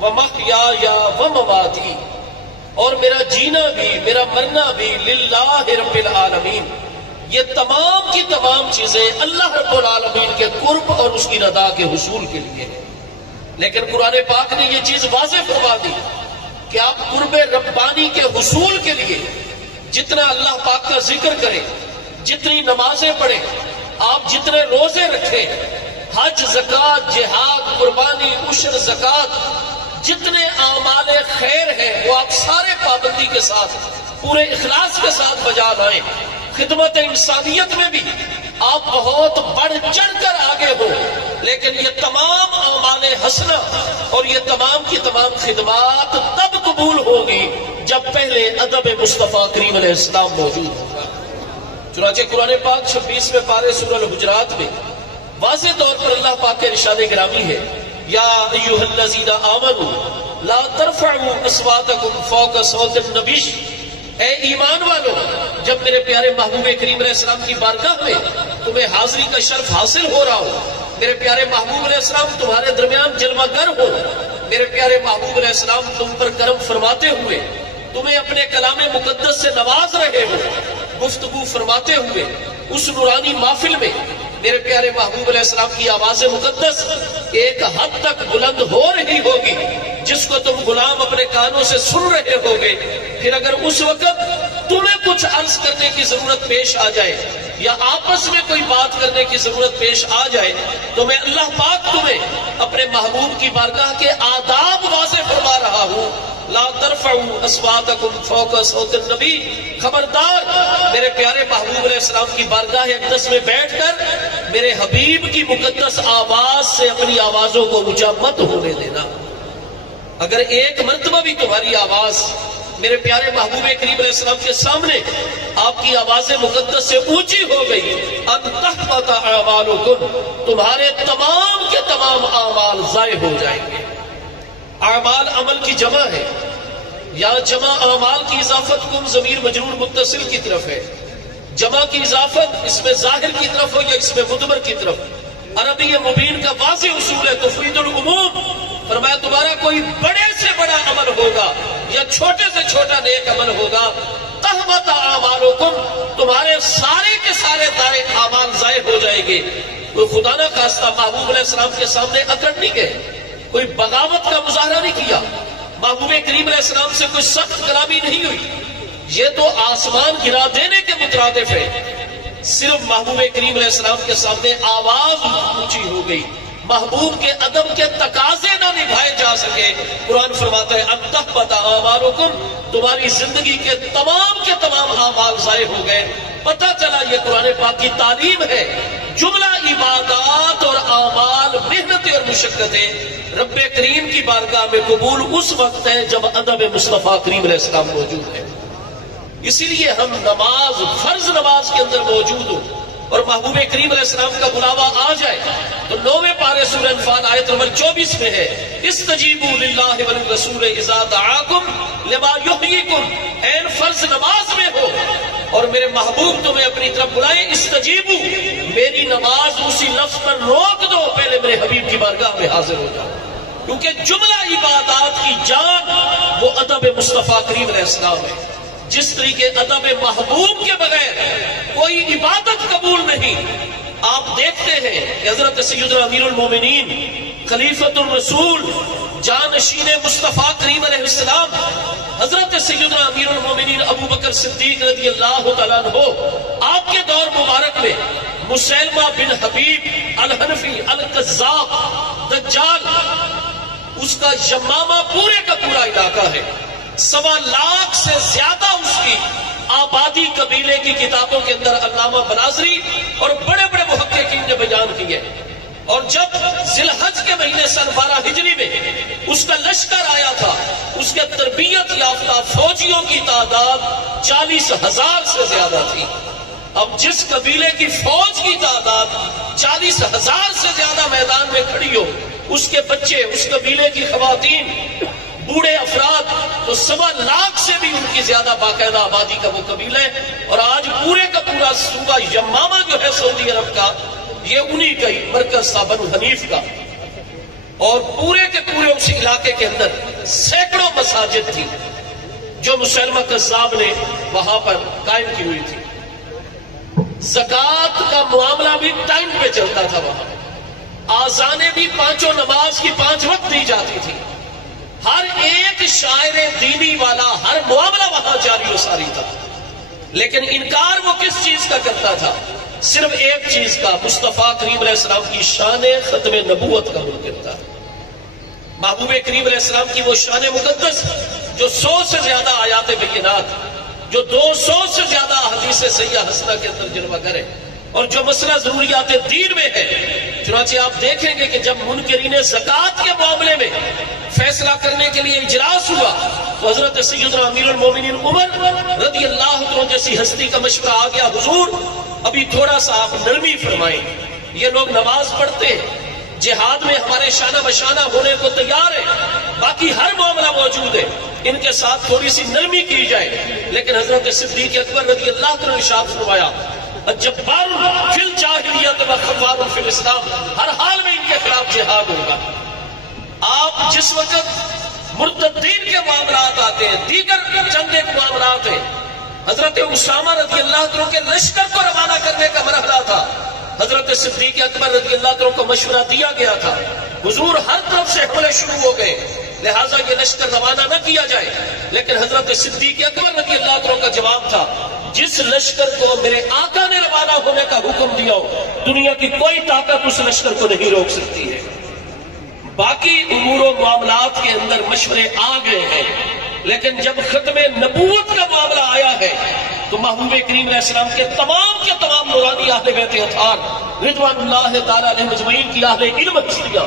و محیای و مماتی اور میرا جینا بھی میرا مرنا بھی للہ رب العالمین، یہ تمام کی تمام چیزیں اللہ رب العالمین کے قرب اور اس کی رضا کے حصول کے لیے ہیں۔ لیکن قرآن پاک نے یہ چیز واضح فرما دی کہ آپ قرب ربانی کے حصول کے لیے جتنا اللہ پاک کا ذکر کریں، جتنی نمازیں پڑھیں، آپ جتنے روزے رکھیں، حج، زکوٰۃ، جہاد، قربانی، عشر، زکوٰۃ، جتنے اعمال خیر ہیں وہ آپ سارے پابندی کے ساتھ پورے اخلاص کے ساتھ بجا لائیں۔ خدمت انسانیت میں بھی آپ بہت بڑھ چڑھ کر آگے ہو، لیکن یہ تمام اعمال حسنہ اور یہ تمام کی تمام خدمات تب قبول ہوگی جب پہلے ادب مصطفیٰ کریم علیہ السلام موجود ہوگا۔ چنانچہ قرآن پاک 26 پارے سورہ الحجرات میں واضح طور پر اللہ پاک کے ارشاد گرامی ہے، یا ایھا الذین آمنوا لا ترفعوا اصواتکم فوق صوت النبی۔ اے ایمان والو، جب میرے پیارے محبوب کریم علیہ السلام کی بارگاہ میں تمہیں حاضری کا شرف حاصل ہو رہا ہو، میرے پیارے محبوب علیہ السلام تمہارے درمیان جلوہ گر ہو، میرے پیارے محبوب علیہ السلام تم پر کرم فرماتے ہوئے تمہیں اپنے کلام مقدس سے نواز رہے ہو، گفتگو فرماتے ہوئے اس نورانی محفل میں میرے پیارے محبوب علیہ السلام کی آواز مقدس ایک حد تک بلند ہو رہی ہوگی جس کو تم غلام اپنے کانوں سے سن رہے ہوگے. پھر اگر اس وقت تمہیں کچھ عرض کرنے کی ضرورت پیش آ جائے یا آپس میں کوئی بات کرنے کی ضرورت پیش آ جائے تو میں اللہ پاک تمہیں اپنے محبوب کی بارگاہ کے آداب واضح فرما رہا ہوں. لا ترفعوا اصواتکم فوق صوت النبی، خبردار میرے پیارے محبوب علیہ السلام کی بارگاہ اقدس میں بیٹھ کر میرے حبیب کی مقدس آواز سے اپنی آوازوں کو اونچا مت ہونے دینا. اگر ایک مرتبہ بھی تمہاری آواز میرے پیارے محبوب کریم علیہ السلام کے سامنے آپ کی آواز مقدس سے اونچی ہو گئی، ان تحبط اعمالکم، تمہارے تمام کے تمام اعمال ضائع ہو جائیں گے. اعمال عمل کی جمع ہے، یا جمع اعمال کی اضافت کم ضمیر مجرور متصل کی طرف ہے، جمع کی اضافت اس میں ظاہر کی طرف ہو یا اس میں مدبر کی طرف. عربی مبین کا واضح اصول ہے تفرید العموم. فرمایا تمہارا کوئی بڑے سے بڑا عمل ہوگا یا چھوٹے سے چھوٹا نیک عمل ہوگا، تحبط اعمالکم، تمہارے سارے کے سارے دائیں اعمال ضائع ہو جائیں گے. کوئی خدا نہ خواستہ محبوب علیہ السلام کے سامنے اکڑ نہیں گئے، کوئی بغاوت کا مظاہرہ نہیں کیا، محبوب کریم علیہ السلام سے کوئی سخت کلامی نہیں ہوئی. یہ تو آسمان گرا دینے کے مترادف ہے. صرف محبوب کریم علیہ السلام کے سامنے آواز اونچی ہو گئی، محبوب کے ادب کے تقاضے نہ نبھائے جا سکے. قرآن فرماتا ہے ان تحبط اعمالکم، تمہاری زندگی کے تمام اعمال ضائع ہو گئے. پتہ چلا یہ قرآن پاک کی تعلیم ہے. جملہ عبادات اور اعمال، محنتیں اور مشقتیں رب کریم کی بارگاہ میں قبول اس وقت ہے جب ادب مصطفیٰ کریم علیہ السلام موجود ہے. اسی لیے ہم نماز، فرض نماز کے اندر موجود ہوں اور محبوب کریم علیہ السلام کا بلاوا آ جائے تو 9ویں پارے سورہ انفال آیت نمبر 24 میں ہے استجیبوا للہ وللرسول اذا دعاکم لما یحییکم. این فرض نماز میں ہو اور میرے محبوب تمہیں اپنی طرف بلائیں، استجیبو، میری نماز اسی لفظ پر روک دو، پہلے میرے حبیب کی بارگاہ میں حاضر ہو جاؤ. کیونکہ جملہ عبادات کی جان وہ ادب مصطفیٰ کریم علیہ السلام ہے. جس طریقے ادب محبوب کے بغیر کوئی عبادت قبول نہیں. آپ دیکھتے ہیں کہ حضرت سیدنا امیر المومنین خلیفۃ الرسول جانشین مصطفیٰ کریم علیہ السلام حضرت سیدنا امیر المومنین ابو بکر صدیق رضی اللہ تعالیٰ عنہ، آپ کے دور مبارک میں مسیلمہ بن حبیب الحنفی القذاب دجال، اس کا یمامہ پورے کا پورا علاقہ ہے. 1.25 لاکھ سے زیادہ اس کی آبادی قبیلے کی کتابوں کے اندر علامہ بناظری اور بڑے بڑے محققین نے بیان کیے. اور جب ذی الحج کے مہینے سن 12 ہجری میں اس کا لشکر آیا تھا، اس کے تربیت یافتہ فوجیوں کی تعداد 40,000 سے زیادہ تھی. اب جس قبیلے کی فوج کی تعداد 40,000 سے زیادہ میدان میں کھڑی ہو، اس کے بچے، اس قبیلے کی خواتین، بوڑھے افراد، تو 1.25 لاکھ سے بھی ان کی زیادہ باقاعدہ آبادی کا وہ قبیلہ ہے. اور آج پورے کا پورا صوبہ یمامہ جو ہے سعودی عرب کا، یہ انہی کا ہی مرکز تھا بنو حنیف کا. اور پورے کے پورے اس علاقے کے اندر سینکڑوں مساجد تھی جو مسلمہ قذاب نے وہاں پر قائم کی ہوئی تھی. زکوٰۃ کا معاملہ بھی ٹائم پہ چلتا تھا وہاں. آذانیں بھی 5 نماز کی 5 وقت دی جاتی تھی. ہر ایک شاعر دینی والا ہر معاملہ وہاں جاری و ساری تھا. لیکن انکار وہ کس چیز کا کرتا تھا؟ صرف ایک چیز کا، مصطفیٰ کریم علیہ السلام کی شان ختم نبوت کا منکر تھا. محبوب کریم علیہ السلام کی وہ شان مقدس جو 100 سے زیادہ آیات بینات، جو 200 سے زیادہ احادیث سیئہ حسنہ کے اندر جلوہ گر ہے، اور جو مسئلہ ضروریات دین میں ہے. چنانچہ آپ دیکھیں گے کہ جب منکرین زکوٰۃ کے معاملے میں فیصلہ کرنے کے لیے اجلاس ہوا تو حضرت سیدنا امیر المومنین عمر رضی اللہ عنہ جیسی ہستی کا مشورہ آ گیا، حضور ابھی تھوڑا سا آپ نرمی فرمائیں. یہ لوگ نماز پڑھتے ہیں، جہاد میں ہمارے شانہ بشانہ ہونے کو تیار ہے، باقی ہر معاملہ موجود ہے، ان کے ساتھ تھوڑی سی نرمی کی جائے. لیکن حضرت صدیق اکبر رضی اللہ عنہ نے ارشاد فرمایا جبار فی الجاہلیت و خوار فی الاسلام، ہر حال میں ان کے خلاف جہاد ہوگا. آپ جس وقت مرتدین کے معاملات آتے ہیں, دیگر جنگ کے معاملات ہیں. حضرت اسامہ رضی اللہ عنہ کے لشکر کو روانہ کرنے کا مرحلہ تھا. حضرت صدیق اکبر رضی اللہ عنہ کو مشورہ دیا گیا تھا. حضور ہر طرف سے حملے شروع ہو گئے, لہٰذا یہ لشکر روانہ نہ کیا جائے. لیکن حضرت صدیق اکبر رضی اللہ عنہ کا جواب تھا, جس لشکر کو میرے آقا نے روانہ ہونے کا حکم دیا ہو, دنیا کی کوئی طاقت اس لشکر کو نہیں روک سکتی ہے. باقی امور و معاملات کے اندر مشورے آ گئے ہیں, لیکن جب ختم نبوت کا معاملہ آیا ہے تو محبوب کریم علیہ السلام کے تمام نورانی اہل بیت اطہار رضوان اللہ تعالی علیہ اجمعین کی اہل علم ہستیاں,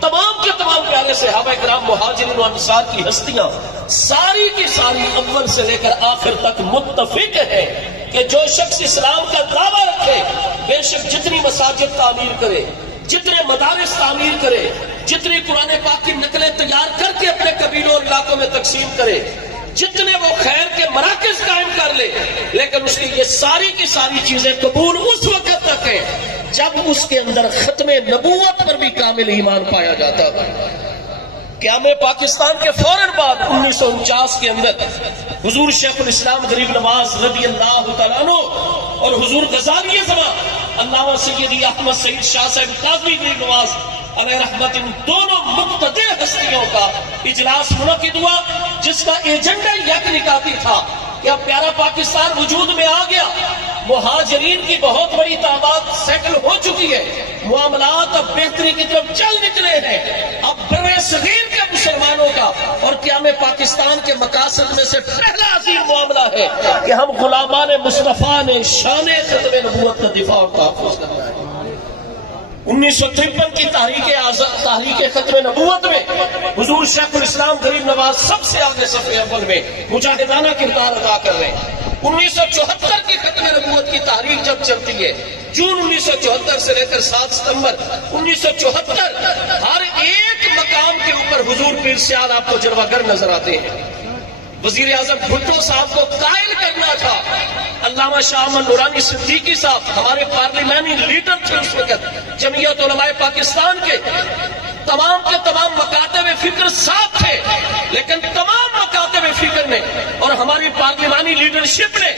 تمام کے تمام پیارے صحابہ کرام مہاجرین و انصار کی ہستیاں ساری کی ساری اول سے لے کر آخر تک متفق ہے کہ جو شخص اسلام کا دعویٰ رکھے, بے شک جتنی مساجد تعمیر کرے, جتنے مدارس تعمیر کرے, جتنی قرآن پاک کی نقلیں تیار کر کے اپنے قبیلوں اور علاقوں میں تقسیم کرے, جتنے وہ خیر کے مراکز قائم کر لے, لیکن اس کی یہ ساری کی ساری چیزیں قبول اس وقت تک ہیں جب اس کے اندر ختم نبوت پر بھی کامل ایمان پایا جاتا ہے. قیام پاکستان کے فوراً بعد 1949 کے اندر حضور شیخ الاسلام غریب نواز رضی اللہ تعالیٰ عنہ اور حضور غزالی زمان علامہ سیدی احمد سعید شاہ صاحب کاظمی غریب نواز علیہ رحمت, ان دونوں مقتدر ہستیوں کا اجلاس منعقد ہوا, جس کا ایجنڈا یک نکاتی تھا کہ اب پیارا پاکستان وجود میں آ گیا, مہاجرین کی بہت بڑی تعداد سیٹل ہو چکی ہے, معاملات اب بہتری کی طرف چل نکلے ہیں, اب برے صغیر کے مسلمانوں کا اور قیام پاکستان کے مقاصد میں سے پہلا عظیم معاملہ ہے کہ ہم غلامان مصطفیٰ نے شان ختم نبوت کا دفاع اور تحفظ کرنا ہے. 1953 کی تحریک ختم نبوت میں حضور شیخ الاسلام غریب نواز سب سے آگے صف اول میں مجاہدانہ کردار ادا کر رہے ہیں. 1974 کی ختم نبوت کی تحریک جب چلتی ہے, جون 1974 سے لے کر 7 ستمبر 1974, ہر ایک مقام کے اوپر حضور پیر سیال آپ کو جلوہ گر نظر آتے ہیں. وزیر اعظم بھٹو صاحب کو قائل کرنا تھا, علامہ شاہ احمد نورانی صدیقی صاحب ہمارے پارلیمانی لیڈر تھے اس وقت, جمعیت علماء پاکستان کے تمام مکاتب فکر صاحب تھے, لیکن تمام مکاتب فکر نے اور ہماری پارلیمانی لیڈرشپ نے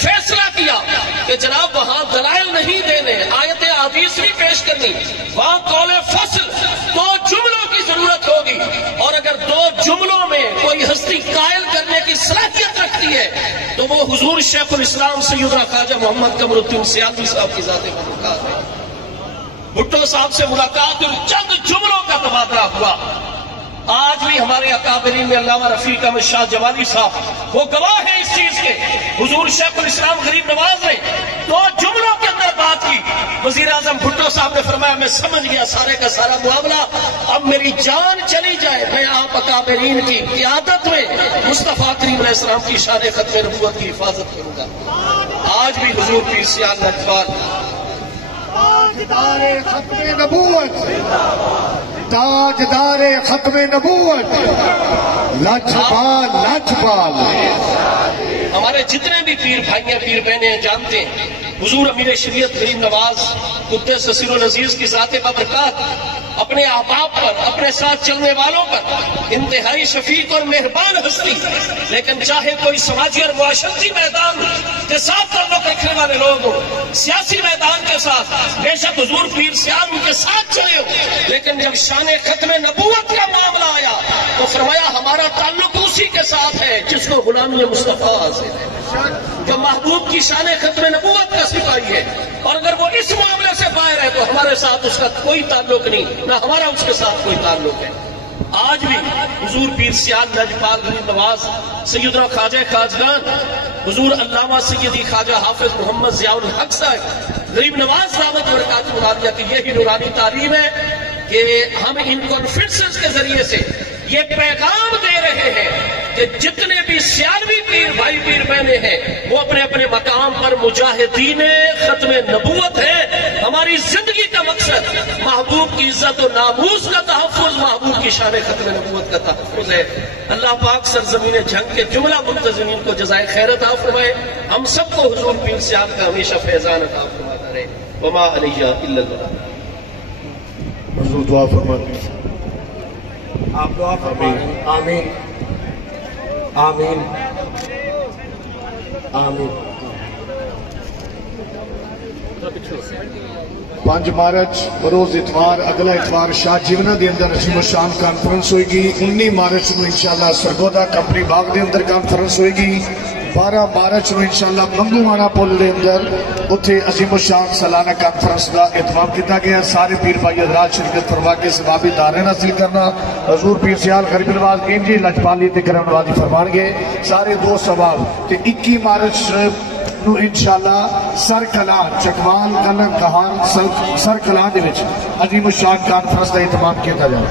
فیصلہ کیا کہ جناب وہاں دلائل نہیں دینے, آیت حدیث نہیں پیش کرنی, وہاں قول فصل 2 جملوں کی ضرورت ہوگی, اور اگر 2 جملوں میں کوئی ہستی قائل کرنے کی صلاحیت رکھتی ہے تو وہ حضور شیخ الاسلام سیدنا خواجہ محمد قمر الدین سیالوی صاحب کی ذات مبارک ہے. بھٹو صاحب سے ملاقات اور چند جملوں کا تبادلہ ہوا. آج بھی ہمارے اکابرین میں علامہ رفیق احمد شاہ جوانی صاحب وہ گواہ ہیں اس چیز کے. حضور شیخ الاسلام غریب نواز نے 2 جملوں کے اندر بات کی. وزیر اعظم بھٹو صاحب نے فرمایا میں سمجھ گیا سارے کا سارا معاملہ, اب میری جان چلی جائے میں آپ اکابرین کی قیادت میں مصطفیٰ کریم علیہ السلام کی شان ختم نبوت کی حفاظت کروں گا. آج بھی حضور پیر سیال نجفال تاجدار ختم نبوت, تاجدار ختم نبوت, لجپال. ہمارے جتنے بھی پیر بھائی ہیں پیر بہنیں جانتے ہیں حضور امیر شریعت غریب نواز قدس سیر العزیز کی ذات بابرکات اپنے احباب پر, اپنے ساتھ چلنے والوں پر انتہائی شفیق اور مہربان ہستی, لیکن چاہے کوئی سماجی اور معاشرتی میدان کے ساتھ تعلق رکھنے والے لوگ ہوں, سیاسی میدان کے ساتھ بے شک حضور پیر سیال ان کے ساتھ چلے ہو, لیکن جب شان ختم نبوت کا معاملہ آیا تو فرمایا ہمارا تعلق اسی کے ساتھ ہے جس کو غلامی مصطفیٰ حاصل ہے, جو محبوب کی شان ختم نبوت کا سپاہی ہے, اور اگر وہ اس معاملے سے باہر ہے تو ہمارے ساتھ اس کا کوئی تعلق نہیں, نہ ہمارا اس کے ساتھ کوئی تعلق ہے. آج بھی حضور پیر سیال لجپال غریب نواز سیدنا خواجہ خواجگان حضور علامہ سیدی خواجہ حافظ محمد ضیاء الحق صاحب غریب نواز دعوت برکات مرادیہ کی یہی نورانی تعلیم ہے کہ ہم ان کانفرنسز کے ذریعے سے یہ پیغام دے رہے ہیں کہ جتنے بھی سیالوی پیر بھائی پیر بہنیں ہیں وہ اپنے اپنے مقام پر مجاہدین ختم نبوت ہیں. ہماری زندگی کا مقصد محبوب کی عزت و ناموس کا تحفظ, محبوب کی شان ختم نبوت کا تحفظ ہے. اللہ پاک سرزمین جنگ کے جملہ منتظمین کو جزائے خیر عطا فرمائے, ہم سب کو حضور پیر سیال کا ہمیشہ فیضان عطا فرماتا رہے. وما علیہ الا البلاغ. حضور دعا فرماتے ہیں. آپ دعا فرمائیں. آمین آمین آمین. 5 مارچ بروز اتوار اگلا اتوار شاہ جیونا دے اندر عظیم الشان کانفرنس ہوئے گی. 19 مارچ نو انشاءاللہ سرگودا کمپنی باغ دے اندر کانفرنس ہوئے گی. 12 مارچ نو انشاءاللہ منگوانا پل دے اندر اتھے عظیم الشان سالانہ کانفرنس دا اہتمام کیتا گیا. سارے پیر بھائی حضرات شرکت فرما کے ثوابی دارین حاصل کرنا. حضور پیر سیال غریب نواز انجی لجپالی تے کرم نوازی فرمان گے سارے 2 ثواب. تے 21 مارچ نو انشاءاللہ سر کلان چکوال کلن کہان سر کلان دے وچ عظیم الشان کانفرنس دا اہتمام کیتا جائے.